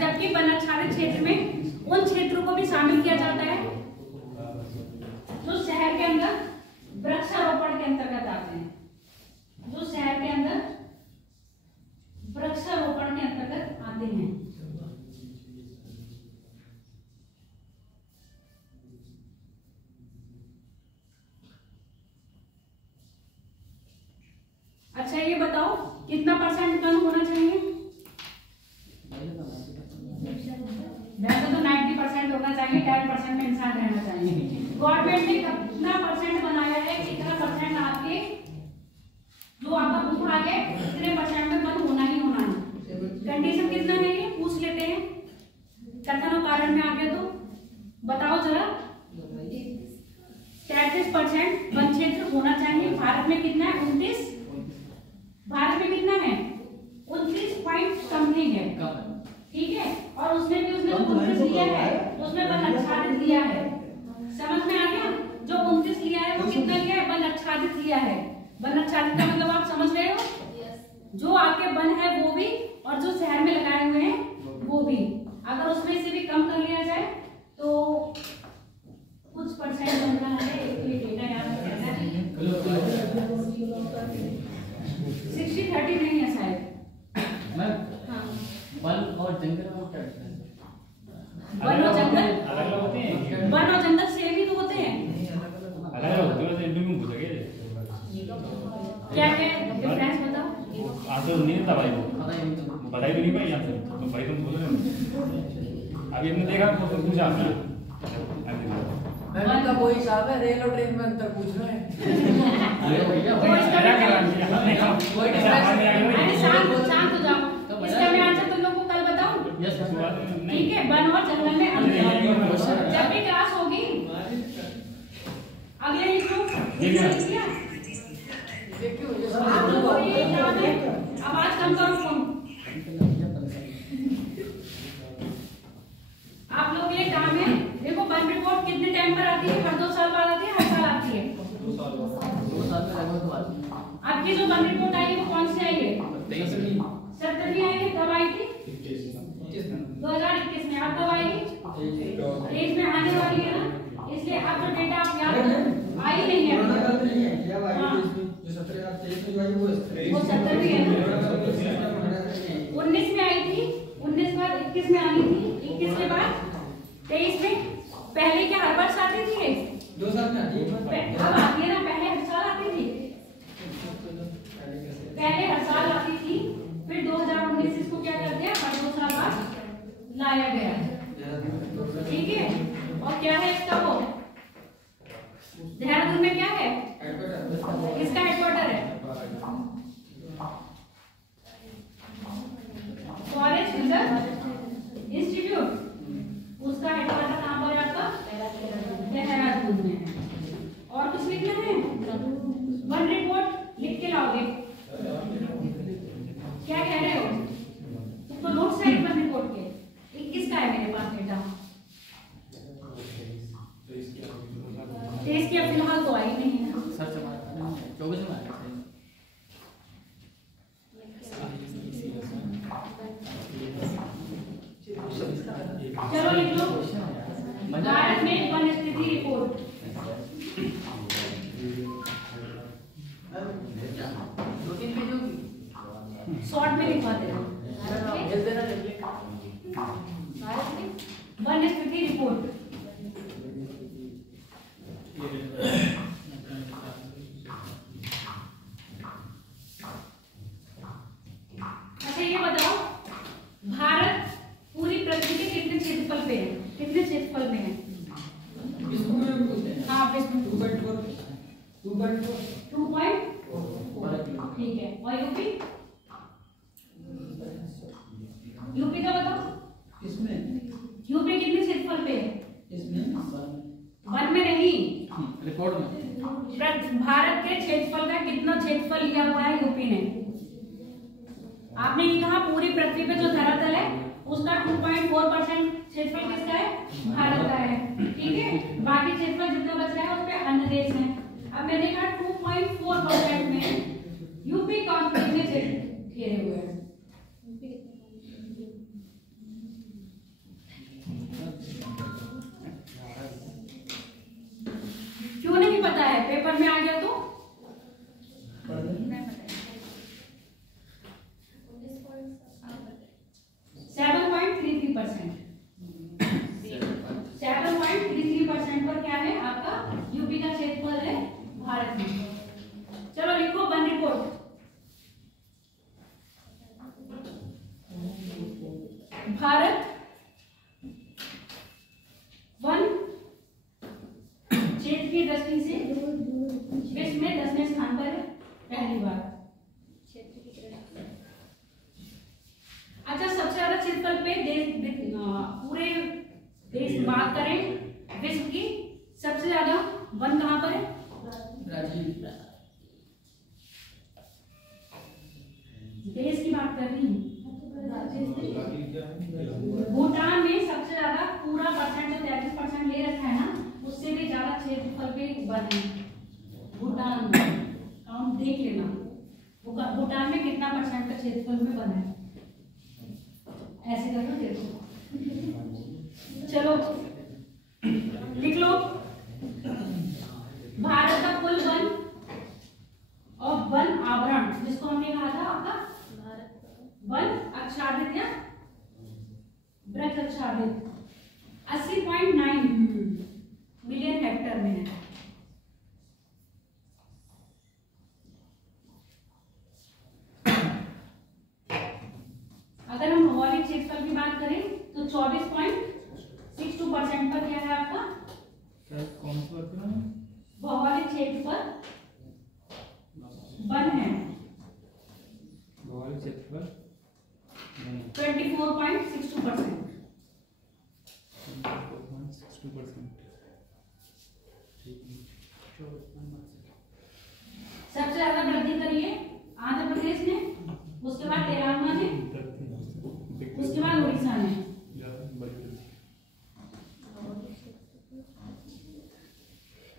जबकि वन आच्छादित क्षेत्र में उन क्षेत्रों को भी शामिल किया जाता है जो शहर के अंदर वृक्षारोपण के अंतर्गत आते हैं, जो शहर के अंदर वृक्षारोपण के अंतर्गत आते हैं। अच्छा ये बताओ कितना परसेंट वन होना चाहिए? वैसे तो 90% होना चाहिए, 10% में इंसान रहना चाहिए। गवर्नमेंट ने कितना परसेंट बनाया है, कितना परसेंट आपके जो आपका भूभाग है कितने परसेंट में वन होना ही होना है। कंडीशन कितना है ये पूछ लेते हैं, कथन और कारण में आ गया तो बताओ जरा। 33% वन क्षेत्र होना चाहिए। भारत में कितना है? 29। भारत में कितना है? 29 पॉइंट समथिंग है, ठीक है। और उसमें भी उसने 29 लिया है, उसमें वन आच्छादित लिया है। समझ में आ गया? जो 29 लिया है वो कितना लिया है? वन आच्छादित लिया है। वन आच्छादित का मतलब आप समझ रहे हो? जो आपके वन है वो भी और जो शहर में लगाए हुए हैं वो भी। अगर उसमें से भी कम कर लिया जाए तो कुछ परसेंट बन रहा है। एक डेटा याद रखना चाहिए। 60-30 नहीं है शायद। हाँ। वन और जंगल में क्या डिफरेंस है? वन और जंगल अलग-अलग होते हैं। वन और जंगल सेम ही तो होते हैं। अलग-अलग होते हैं, वैसे में पूछोगे क्या है डिफरेंस बताओ। आज तो नहीं था भाई, वो बताई भी नहीं पाई यहाँ से, तो भाई तुम बोल रहे हो। अभी हमने देखा तो पूछा आपने। मैंने कहा वही हिसाब है, रेल और ट्रेन में अंतर पूछ रहे हैं। क्या कर रहे हैं? अरे शांत हो जाओ। इसका मैं आंसर तुम लोग को कल बताऊं, ठीक है। वन और जंगल में अंतर जब भी क्लास होगी अगले लिख लो। आप लोगों को ये याद है, आवाज कम करो फोन। आप लोग ये काम है, देखो वन रिपोर्ट कितने टाइम पर आती है? हर 2 साल बाद आती है, हर साल आती है? 2 साल में लगभग आती है। आपकी जो वन रिपोर्ट आई है वो कौन सी आई है? 17वीं आई है। कब आई थी? 2021 में। अब कब आएगी? 23 में आने वाली है ना। इसलिए अब जो डेटा आप याद आई नहीं है, जो 17,023 में जो आई वो 17वीं है ना। 19 में आई थी, 19 बाद 21 में आनी थी, 21 के बाद 23 में। पहले क्या हर वर्ष आती थी? 2 साल में आती है। अब आती है ना, पहले हर साल आती थी। पहले हर साल आती थी, फिर 2019 इसको क्या कर दिया? हर 2 साल बाद लाया गया, ठीक है। और क्या है इसका वो देहरादून में क्या है? किसका हेडक्वार्टर है? फॉरेस्ट रिसर्च इंस्टीट्यूट, उसका हेडक्वार्टर कहाँ पर है आपका? देहरादून में है। और कुछ लिखना है? वन रिपोर्ट लिख के लाओगे। क्या कह रहे हो? तो नोट्स है वन रिपोर्ट के, चलो लिख लो, भारत में वन स्थिति रिपोर्ट। शॉर्ट में लिखवा देना, भारत में वन स्थिति रिपोर्ट। अच्छा ये बताओ, भारत पूरी पृथ्वी के कितने क्षेत्रफल पे है? कितने क्षेत्रफल में है? हाँ, 2.4 ठीक है। और यूपी? यूपी का बताओ, इसमें यूपी कितने क्षेत्रफल पे है? इसमें वन में नहीं, रिकॉर्ड में भारत के क्षेत्रफल का कितना क्षेत्रफल लिया हुआ है यूपी ने? आपने ये कहा पूरी पृथ्वी पे जो धरातल है उसका 2.4% क्षेत्रफल किसका है? भारत का है, ठीक है। बाकी क्षेत्रफल जितना बच रहा है उस पे अन्य देश हैं। अब मैंने कहा 2.4% में यूपी कौन कितने क्षेत्र घेरे हुए हैं? क्यों नहीं पता है? पेपर में आ गया तो 7.33%। 7.33% पर क्या है आपका? यूपी का क्षेत्रफल है भारत में। चलो लिखो वन रिपोर्ट। भारत वन क्षेत्र की दृष्टि से विश्व में 10वें स्थान पर है पहली बार। अच्छा, सबसे ज्यादा क्षेत्रफल पे पूरे देश की बात करें विश्व की, सबसे ज्यादा वन कहाँ पर है? ब्राजील। देश की बात कर रही हूँ। भूटान में सबसे ज्यादा पूरा परसेंट जो 33% ले रखा है ना, उससे भी ज्यादा क्षेत्रफल पे वन है भूटान में। काउंट देख लेना, भूटान में कितना परसेंट का क्षेत्रफल में वन है। ऐसे कर लो, देखो। चलो लिख लो, भारत का कुल वन और वन आवरण, जिसको हमने कहा था आपका वन आच्छादित या वृक्ष आच्छादित, 80.9 मिलियन हेक्टेयर में है। अगर हम भौगोलिक क्षेत्रफल की बात करें तो 24.62% पर क्या है आपका? कौन सा भौगोलिक क्षेत्रफल वन है। भौगोलिक क्षेत्रफल 24.62%। 62%। सबसे ज्यादा वृद्धि करी है आंध्र प्रदेश ने, उसके बाद तेलंगाना ने, उसके बाद उड़ीसा ने।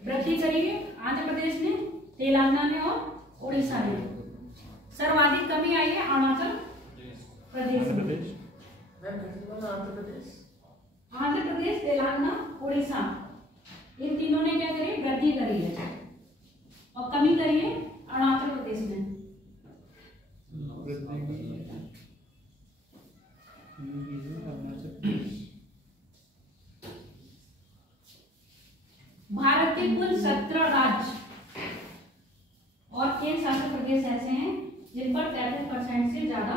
वृद्धि करी है आंध्र प्रदेश ने, तेलंगाना ने और उड़ीसा ने। सर्वाधिक कमी आई है अरुणाचल प्रदेश में। आंध्र प्रदेश, तेलंगाना, उड़ीसा, इन तीनों ने क्या करी? वृद्धि करी है। और कमी करी है अरुणाचल प्रदेश में। भारत के कुल 17 राज्य और केंद्र शासित प्रदेश ऐसे हैं जिन पर 33% से ज्यादा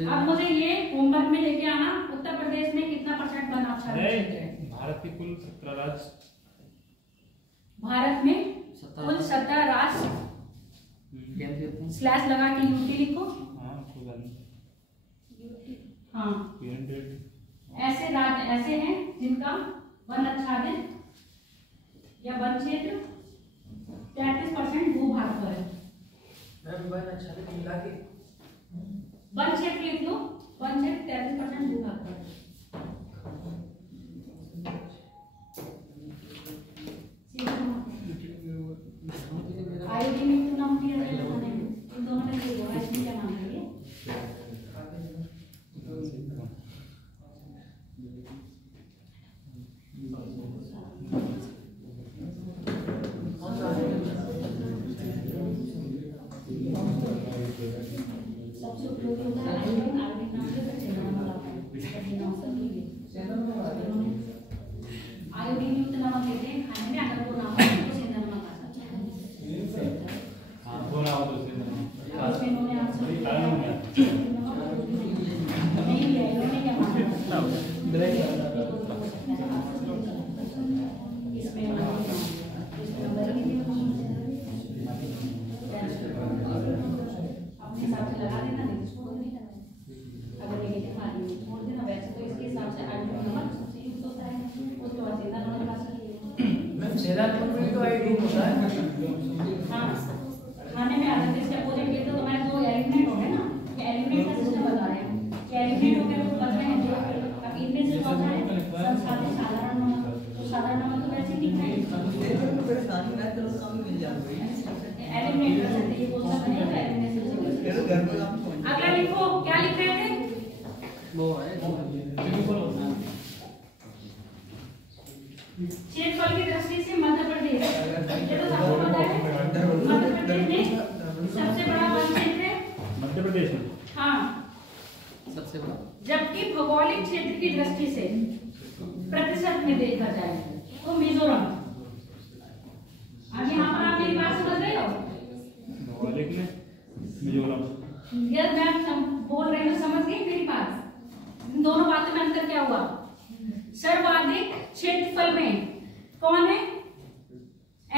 अब मुझे ये होमवर्क में लेके आना, उत्तर प्रदेश में कितना परसेंट वन आच्छादित क्षेत्र है? भारत के कुल 17 राज्य, भारत में कुल 17 राज्य स्लैश लगा के यूटी लिखो। हाँ, ऐसे राज्य ऐसे हैं जिनका वन आच्छादित या वन क्षेत्र 33% भूभाग पर है। वन क्षेत्र लिख लो, वन क्षेत्र 33% भूभाग पर है। आईडी में तो नाम दिया जाएगा, इन दोनों में से क्या नाम है? ये सबसे उपयोगी होता है आयोडीन। आयोडीन नाम से सेंधमाला आता है। आयोडीन युक्त नमक लेते हैं खाने में, अगर वो ना हो तो सेंधमाला खा सकते हैं। हाँ वो ना हो तो उसमें इन्होंने आपसे नहीं लिया, इन्होंने क्या माना इसमें अपने हिसाब से लगा देना, नहीं छोड़ देना। अगर नेगेटिव आ रही है छोड़ देना। वैसे तो इसके हिसाब से आयोडीन नमक सबसे युक्त होता है, उसके बाद सेंधा नमक खा सकते हैं। मैम सेदापुर में तो आयोडीन होता है। हाँ, खाने में आता है। इसके अपोजिट ये तो हमारे दो एलिमिनेट हो गए ना, ये एलिमिनेट का सिस्टम बता रहे हैं कि एलिमिनेट हो गए तो बच रहे हैं जो। अब इनमें से कौन सा है संसाधित साधारण नमक, तो साधारण नमक तो वैसे नहीं खाएंगे, एलिमिनेट कर सकते हैं। ये कौन सा बनेगा एलिमिनेट से। अगला लिखो, क्या लिख रहे थे? वो है क्षेत्रफल की दृष्टि से मध्य प्रदेश, ये तो सबको पता है। मध्य प्रदेश में सबसे बड़ा वन क्षेत्र है मध्य प्रदेश में। हाँ, सबसे बड़ा। जबकि भौगोलिक क्षेत्र की दृष्टि से प्रतिशत में देखा जाए तो मिजोरम। अब यहाँ पर आप मेरी बात समझ रहे हो? भौगोलिक में मिजोरम। यस मैम, बोल रहे हो, समझ गई मेरी बात? इन दोनों बातों में अंतर क्या हुआ? सर्वाधिक क्षेत्रफल में कौन है?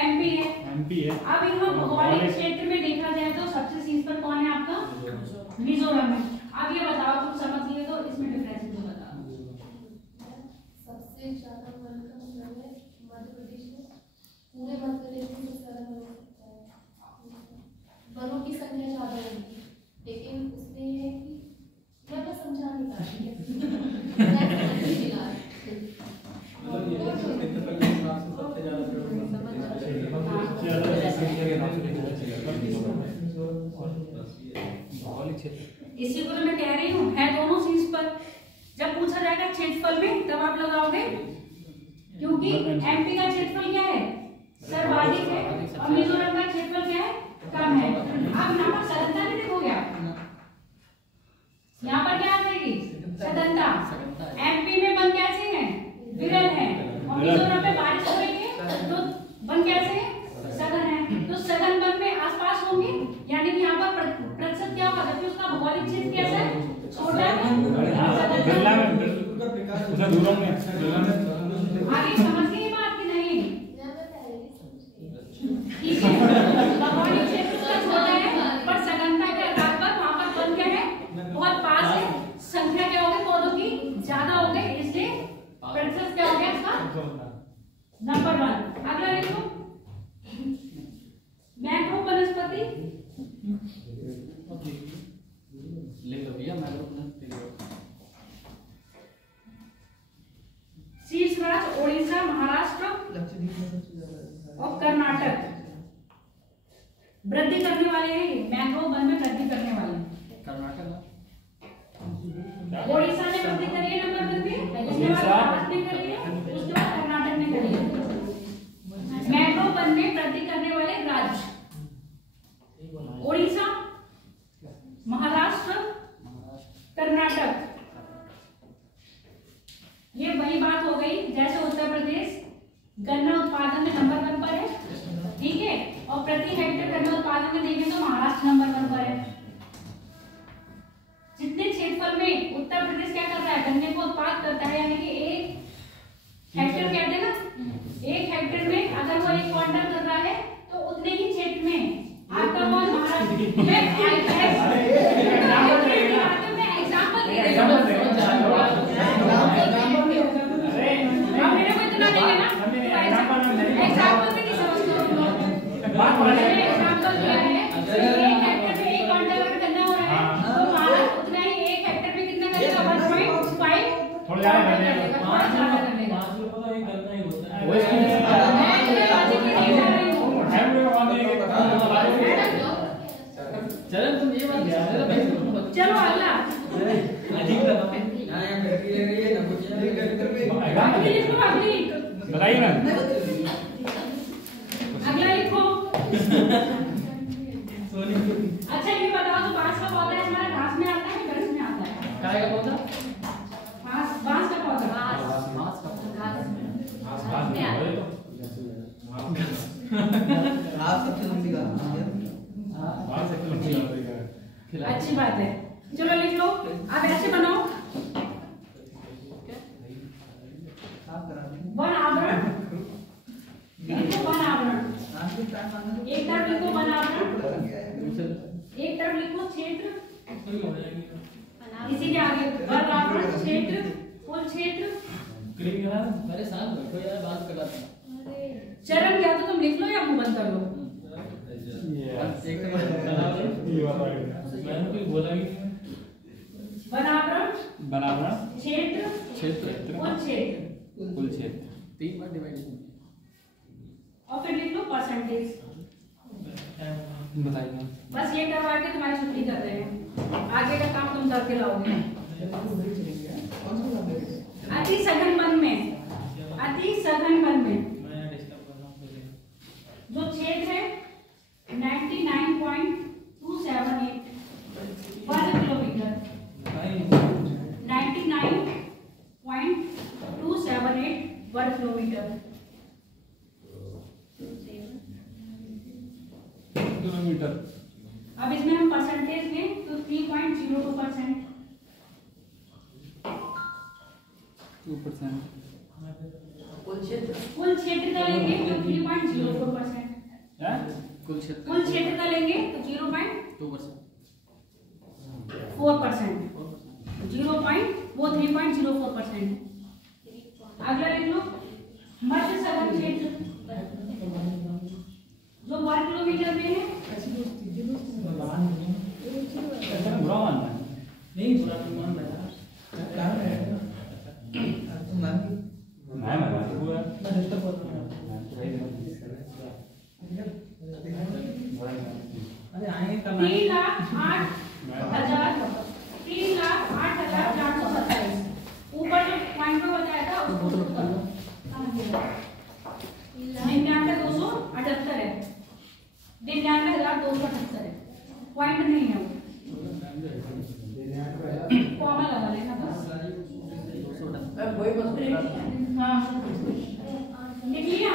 एमपी है। एमपी है। अब यहाँ भौगोलिक क्षेत्र में देखा जाए तो सबसे शीर्ष पर कौन है आपका? मिजोरम है। अब ये बताओ, तुम समझ लिए तो इसमें डिफरेंस तो बताओ। सबसे ज्यादा वन का मतलब है मध्य प्रदेश में, पूरे मध्य प्रदेश में सबसे ज्यादा वन होता है। वनों की संख्या ज्यादा होगी, लेकिन उसमें ये है कि मैं बस समझा नहीं पा रही इसी को तो मैं कह रही हूँ, है दोनों शीर्ष पर। जब पूछा जाएगा क्षेत्रफल में तब आप लगाओगे, क्योंकि एमपी का क्षेत्रफल क्या है? सर्वाधिक है, और मिजोरम का क्षेत्रफल क्या है? कम है। अब यहाँ पर सदनता भी देखोगे आप, यहाँ पर क्या आ जाएगी? सदनता। एमपी में वन कैसे है? विरल है, और मिजोरम में बारिश हो रही है तो वन कैसे है? सघन है। तो सघन वन में आसपास होंगे, यानी कि यहाँ पर प्रतिशत क्या होगा? जबकि उसका भौगोलिक क्षेत्र कैसा है? छोटा है। बिरला में उसे दूरों में आगे समझ गए ये बात कि नहीं? ठीक है, भौगोलिक क्षेत्र उसका छोटा है, पर सघनता के आधार पर वहाँ पर वन क्या है? बहुत पास है। संख्या क्या होगी पौधों की? ज्यादा हो गई, इसलिए प्रतिशत क्या हो गया इसका? नंबर 1। अगला लिखो, मैक्रो वनस्पति। ले लो भैया, मैं शीर्ष राज्य ओडिशा, महाराष्ट्र और कर्नाटक वृद्धि करने वाले हैं। मैक्रो वन में वृद्धि करने वाले हैं। कर्नाटक ओडिशा ने वृद्धि करी है नंबर 1 पे, उसके बाद महाराष्ट्र ने करी है, उसके बाद कर्नाटक ने करी है। मैक्रो वन में वृद्धि करने वाले राज्य ओडिशा, महाराष्ट्र, कर्नाटक। ये वही बात हो गई जैसे उत्तर प्रदेश गन्ना उत्पादन में नंबर 1 पर है, ठीक है, और प्रति हेक्टेयर गन्ना उत्पादन में देखें तो महाराष्ट्र नंबर 1 पर है। जितने क्षेत्रफल में उत्तर प्रदेश क्या कर रहा है? गन्ने को उत्पाद करता है, यानी कि 1 हेक्टेयर कहते हैं ना, 1 हेक्टेयर में अगर वो 1 क्विंटल कर रहा है तो उतने ही क्षेत्र में आपका कौन? महाराष्ट्र। मैं एग्जांपल दे रही हूं, मेरे को इतना नहीं है ना, एग्जांपल में नहीं समझते हो लोग। मैंने एग्जांपल दिया है, 1 हेक्टेयर में 1 क्विंटल अगर गन्ना हो रहा है तो महाराष्ट्र उतना ही 1 हेक्टेयर में कितना करेगा? 1.5 थोड़ा ज्यादा कर देगा। थोड़ा ज्यादा कर देगा। चलो तुम ये बात चलो अगला अजीब लगा। अगली लिखो, अगली बताइए ना। अगला लिखो। अच्छा ये बताओ, तो बांस का पौधा है हमारा, घास चाय का पौधा, बांस का पौधा, बांस का पौधा, आप सबसे लंबी का अच्छी बात है। चलो लिख लो, आप ऐसे बनाओ। वन आवरण, लिखो वन आवरण, एक तरफ लिखो वन आवरण, एक तरफ लिखो क्षेत्र, इसी के आगे वन आवरण, क्षेत्र, कुल क्षेत्र, मेरे साथ बैठो यार, बात कराते हैं। चरण क्या तो तुम लिख लो या मुंह बंद कर लो। बनावरण, क्षेत्र, कुल क्षेत्र, कुल क्षेत्र 3 बार डिवाइड और फिर लिख लो परसेंटेज। बताइए। बस ये करवा के तुम्हारी छुट्टी कर रहे हैं, आगे का काम तुम करके लाओगे। अति सघन वन में, अति सघन वन में जो क्षेत्र है 99.278 वर्ग किलोमीटर, 99.278 वर्ग किलोमीटर। अब इसमें हम परसेंटेज में तो 3.02%, 2%। कुल क्षेत्र का लेंगे तो 3.04%, कुल क्षेत्र का लेंगे तो 0.4%, 3.04%। अगला लिख लो मध्य सघन क्षेत्र जो वर्ग किलोमीटर में है, बुरा मानना है। नहीं बुरा नहीं मान रहा कारण है मैं हुआ मैं रिश्ता बोल रहा हूँ अरे आएंगे कब 3,08,427 ऊपर जो पॉइंट में बताया था उसको 99,278 है, 99,278 है, पॉइंट नहीं है वो, कॉमा लगा लेना बस। वही बस हाँ लिख लिया।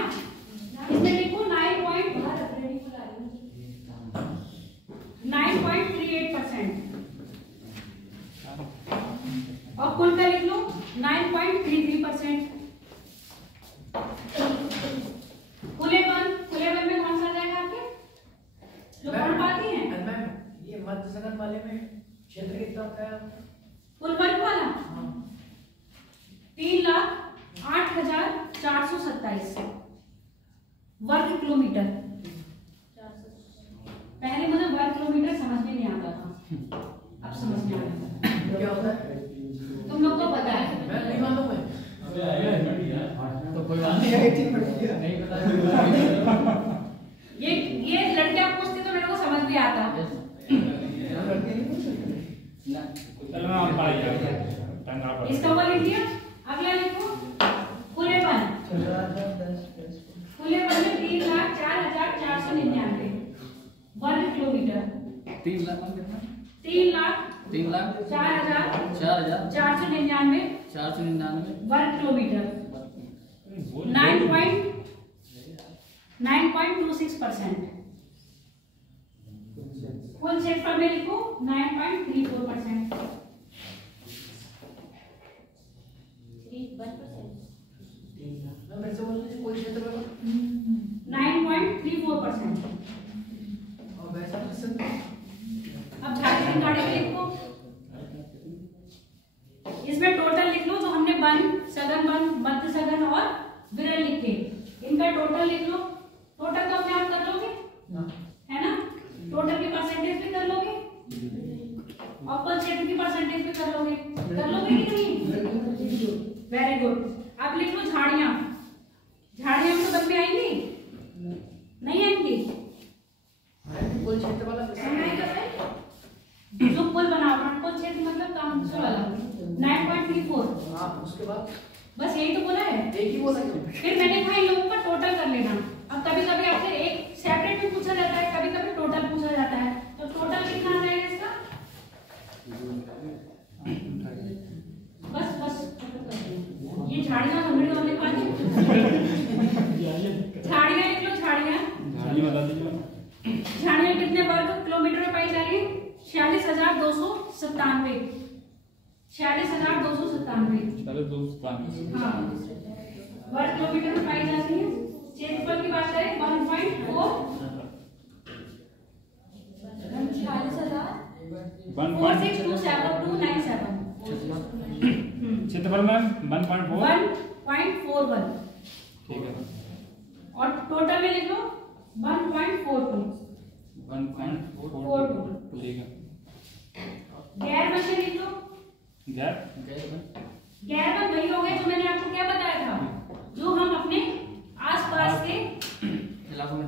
इसमें लिखो 9.38% और कुल का लिख लो 9.33%। खुले वन में कौन सा जाएगा आपके जो पढ़ पाती हैं? मैम ये मध्य सघन वाले में क्षेत्र कितना होता है? कुल वर्ग वाला 3,08,427 वर्ग किलोमीटर। पहले मुझे वर्ग किलोमीटर समझ में नहीं आता था, अब समझ में आ गया। क्या होता है? तुम लोग को पता है? मैं नहीं मालूम है। तो कोई बात नहीं, नहीं पता। ये लड़कियां पूछती तो मेरे को समझ भी आता। चलो मैं आप पढ़ाइए। इसका वो लिख दिया। अगला लिखो खुले वन में 3,04,499 वर्ग किलोमीटर। 3,04,499 वर्ग किलोमीटर। 9.26%। कुल क्षेत्रफल में लिखो 9.34%। 9.34%। और वैसा प्रतिशत अब झारखंड गाड़ी में लिखो, इसमें टोटल लिख लो जो हमने वन, सघन वन, मध्य सघन और विरल लिखे, इनका टोटल लिख लो। टोटल तो अपने आप कर लोगे है ना? टोटल की परसेंटेज भी कर लोगे और कुल क्षेत्र की परसेंटेज भी कर लोगे कि नहीं? Very good. अब लिख लो झाड़ियां। झाड़ियां तो बन में आएंगी नहीं आएंगी? कुल क्षेत्र वाला जो कुल बनावट कुल क्षेत्र मतलब काम से वाला 9.34। हाँ उसके बाद बस यही तो बोला है। एक ही बोला क्यों? फिर मैंने कहा इन लोगों का टोटल कर लेना। अब कभी कभी आपसे एक सेपरेट भी पूछा जाता है, कभी कभी टोटल पूछा जाता है, तो टोटल कितना आ जाएगा इसका? 46,297 46,297 चलो 2 हाँ वर्ग किलोमीटर में पाई जाती है। क्षेत्रफल की बात करें 1.4 46,297 क्षेत्रफल में 1.4 1.41 ठीक है और टोटल में लिख लो 1.42 1.42 ठीक है गैर वन में लिख लो। गैर गैर वन वही हो गए जो मैंने आपको क्या बताया था, जो हम अपने आसपास के इलाकों में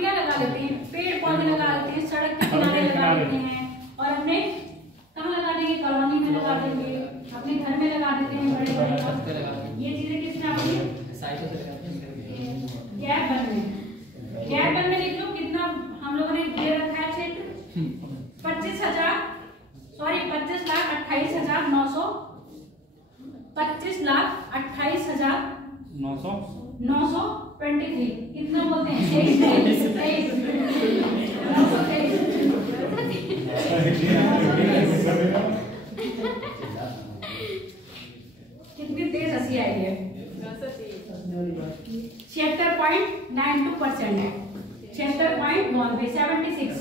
क्या लगा लेते हैं, पेड़ पौधे लगा लेते हैं, सड़क के किनारे लगा लेते हैं, और अपने कहाँ लगा देंगे, कॉलोनी में लगा देंगे, अपने घर में लगा देते हैं, बड़े बड़े ये चीजें किसने आपने गैर वन में। गैर वन में लिख लो कितना हम लोगों ने दे रखा है क्षेत्र 25,28,900 25,28,923 कितना बोलते हैं 23 कितनी तेज हंसी आई है। 76.92% 76.96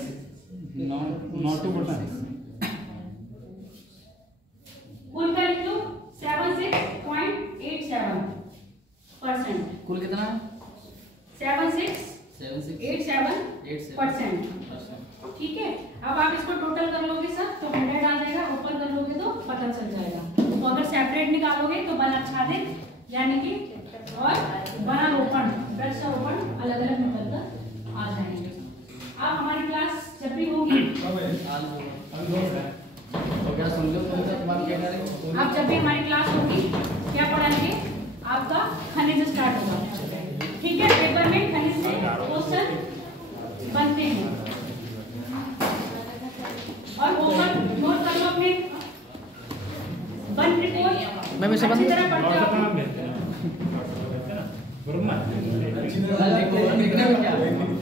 कुल का लिख लो 76.87%। कुल कितना है? 76.87%। ठीक है, अब आप इसको टोटल कर लोगे सब तो 100 आ जाएगा, ऊपर कर लोगे तो पता चल जाएगा। तो अगर सेपरेट निकालोगे तो वनाच्छादित यानी कि और वनारोपण वृक्षारोपण अलग अलग निकल कर आ जाएंगे। अब हमारी क्लास जब भी होगी अब जब भी हमारी क्लास होगी क्या पढ़ाएंगे, आपका खनिज स्टार्ट होगा। ठीक है, पेपर में खनिज से क्वेश्चन बनते हैं और होमवर्क नोट कर लो अपने। वन रिपोर्ट अच्छी तरह पढ़ते हो।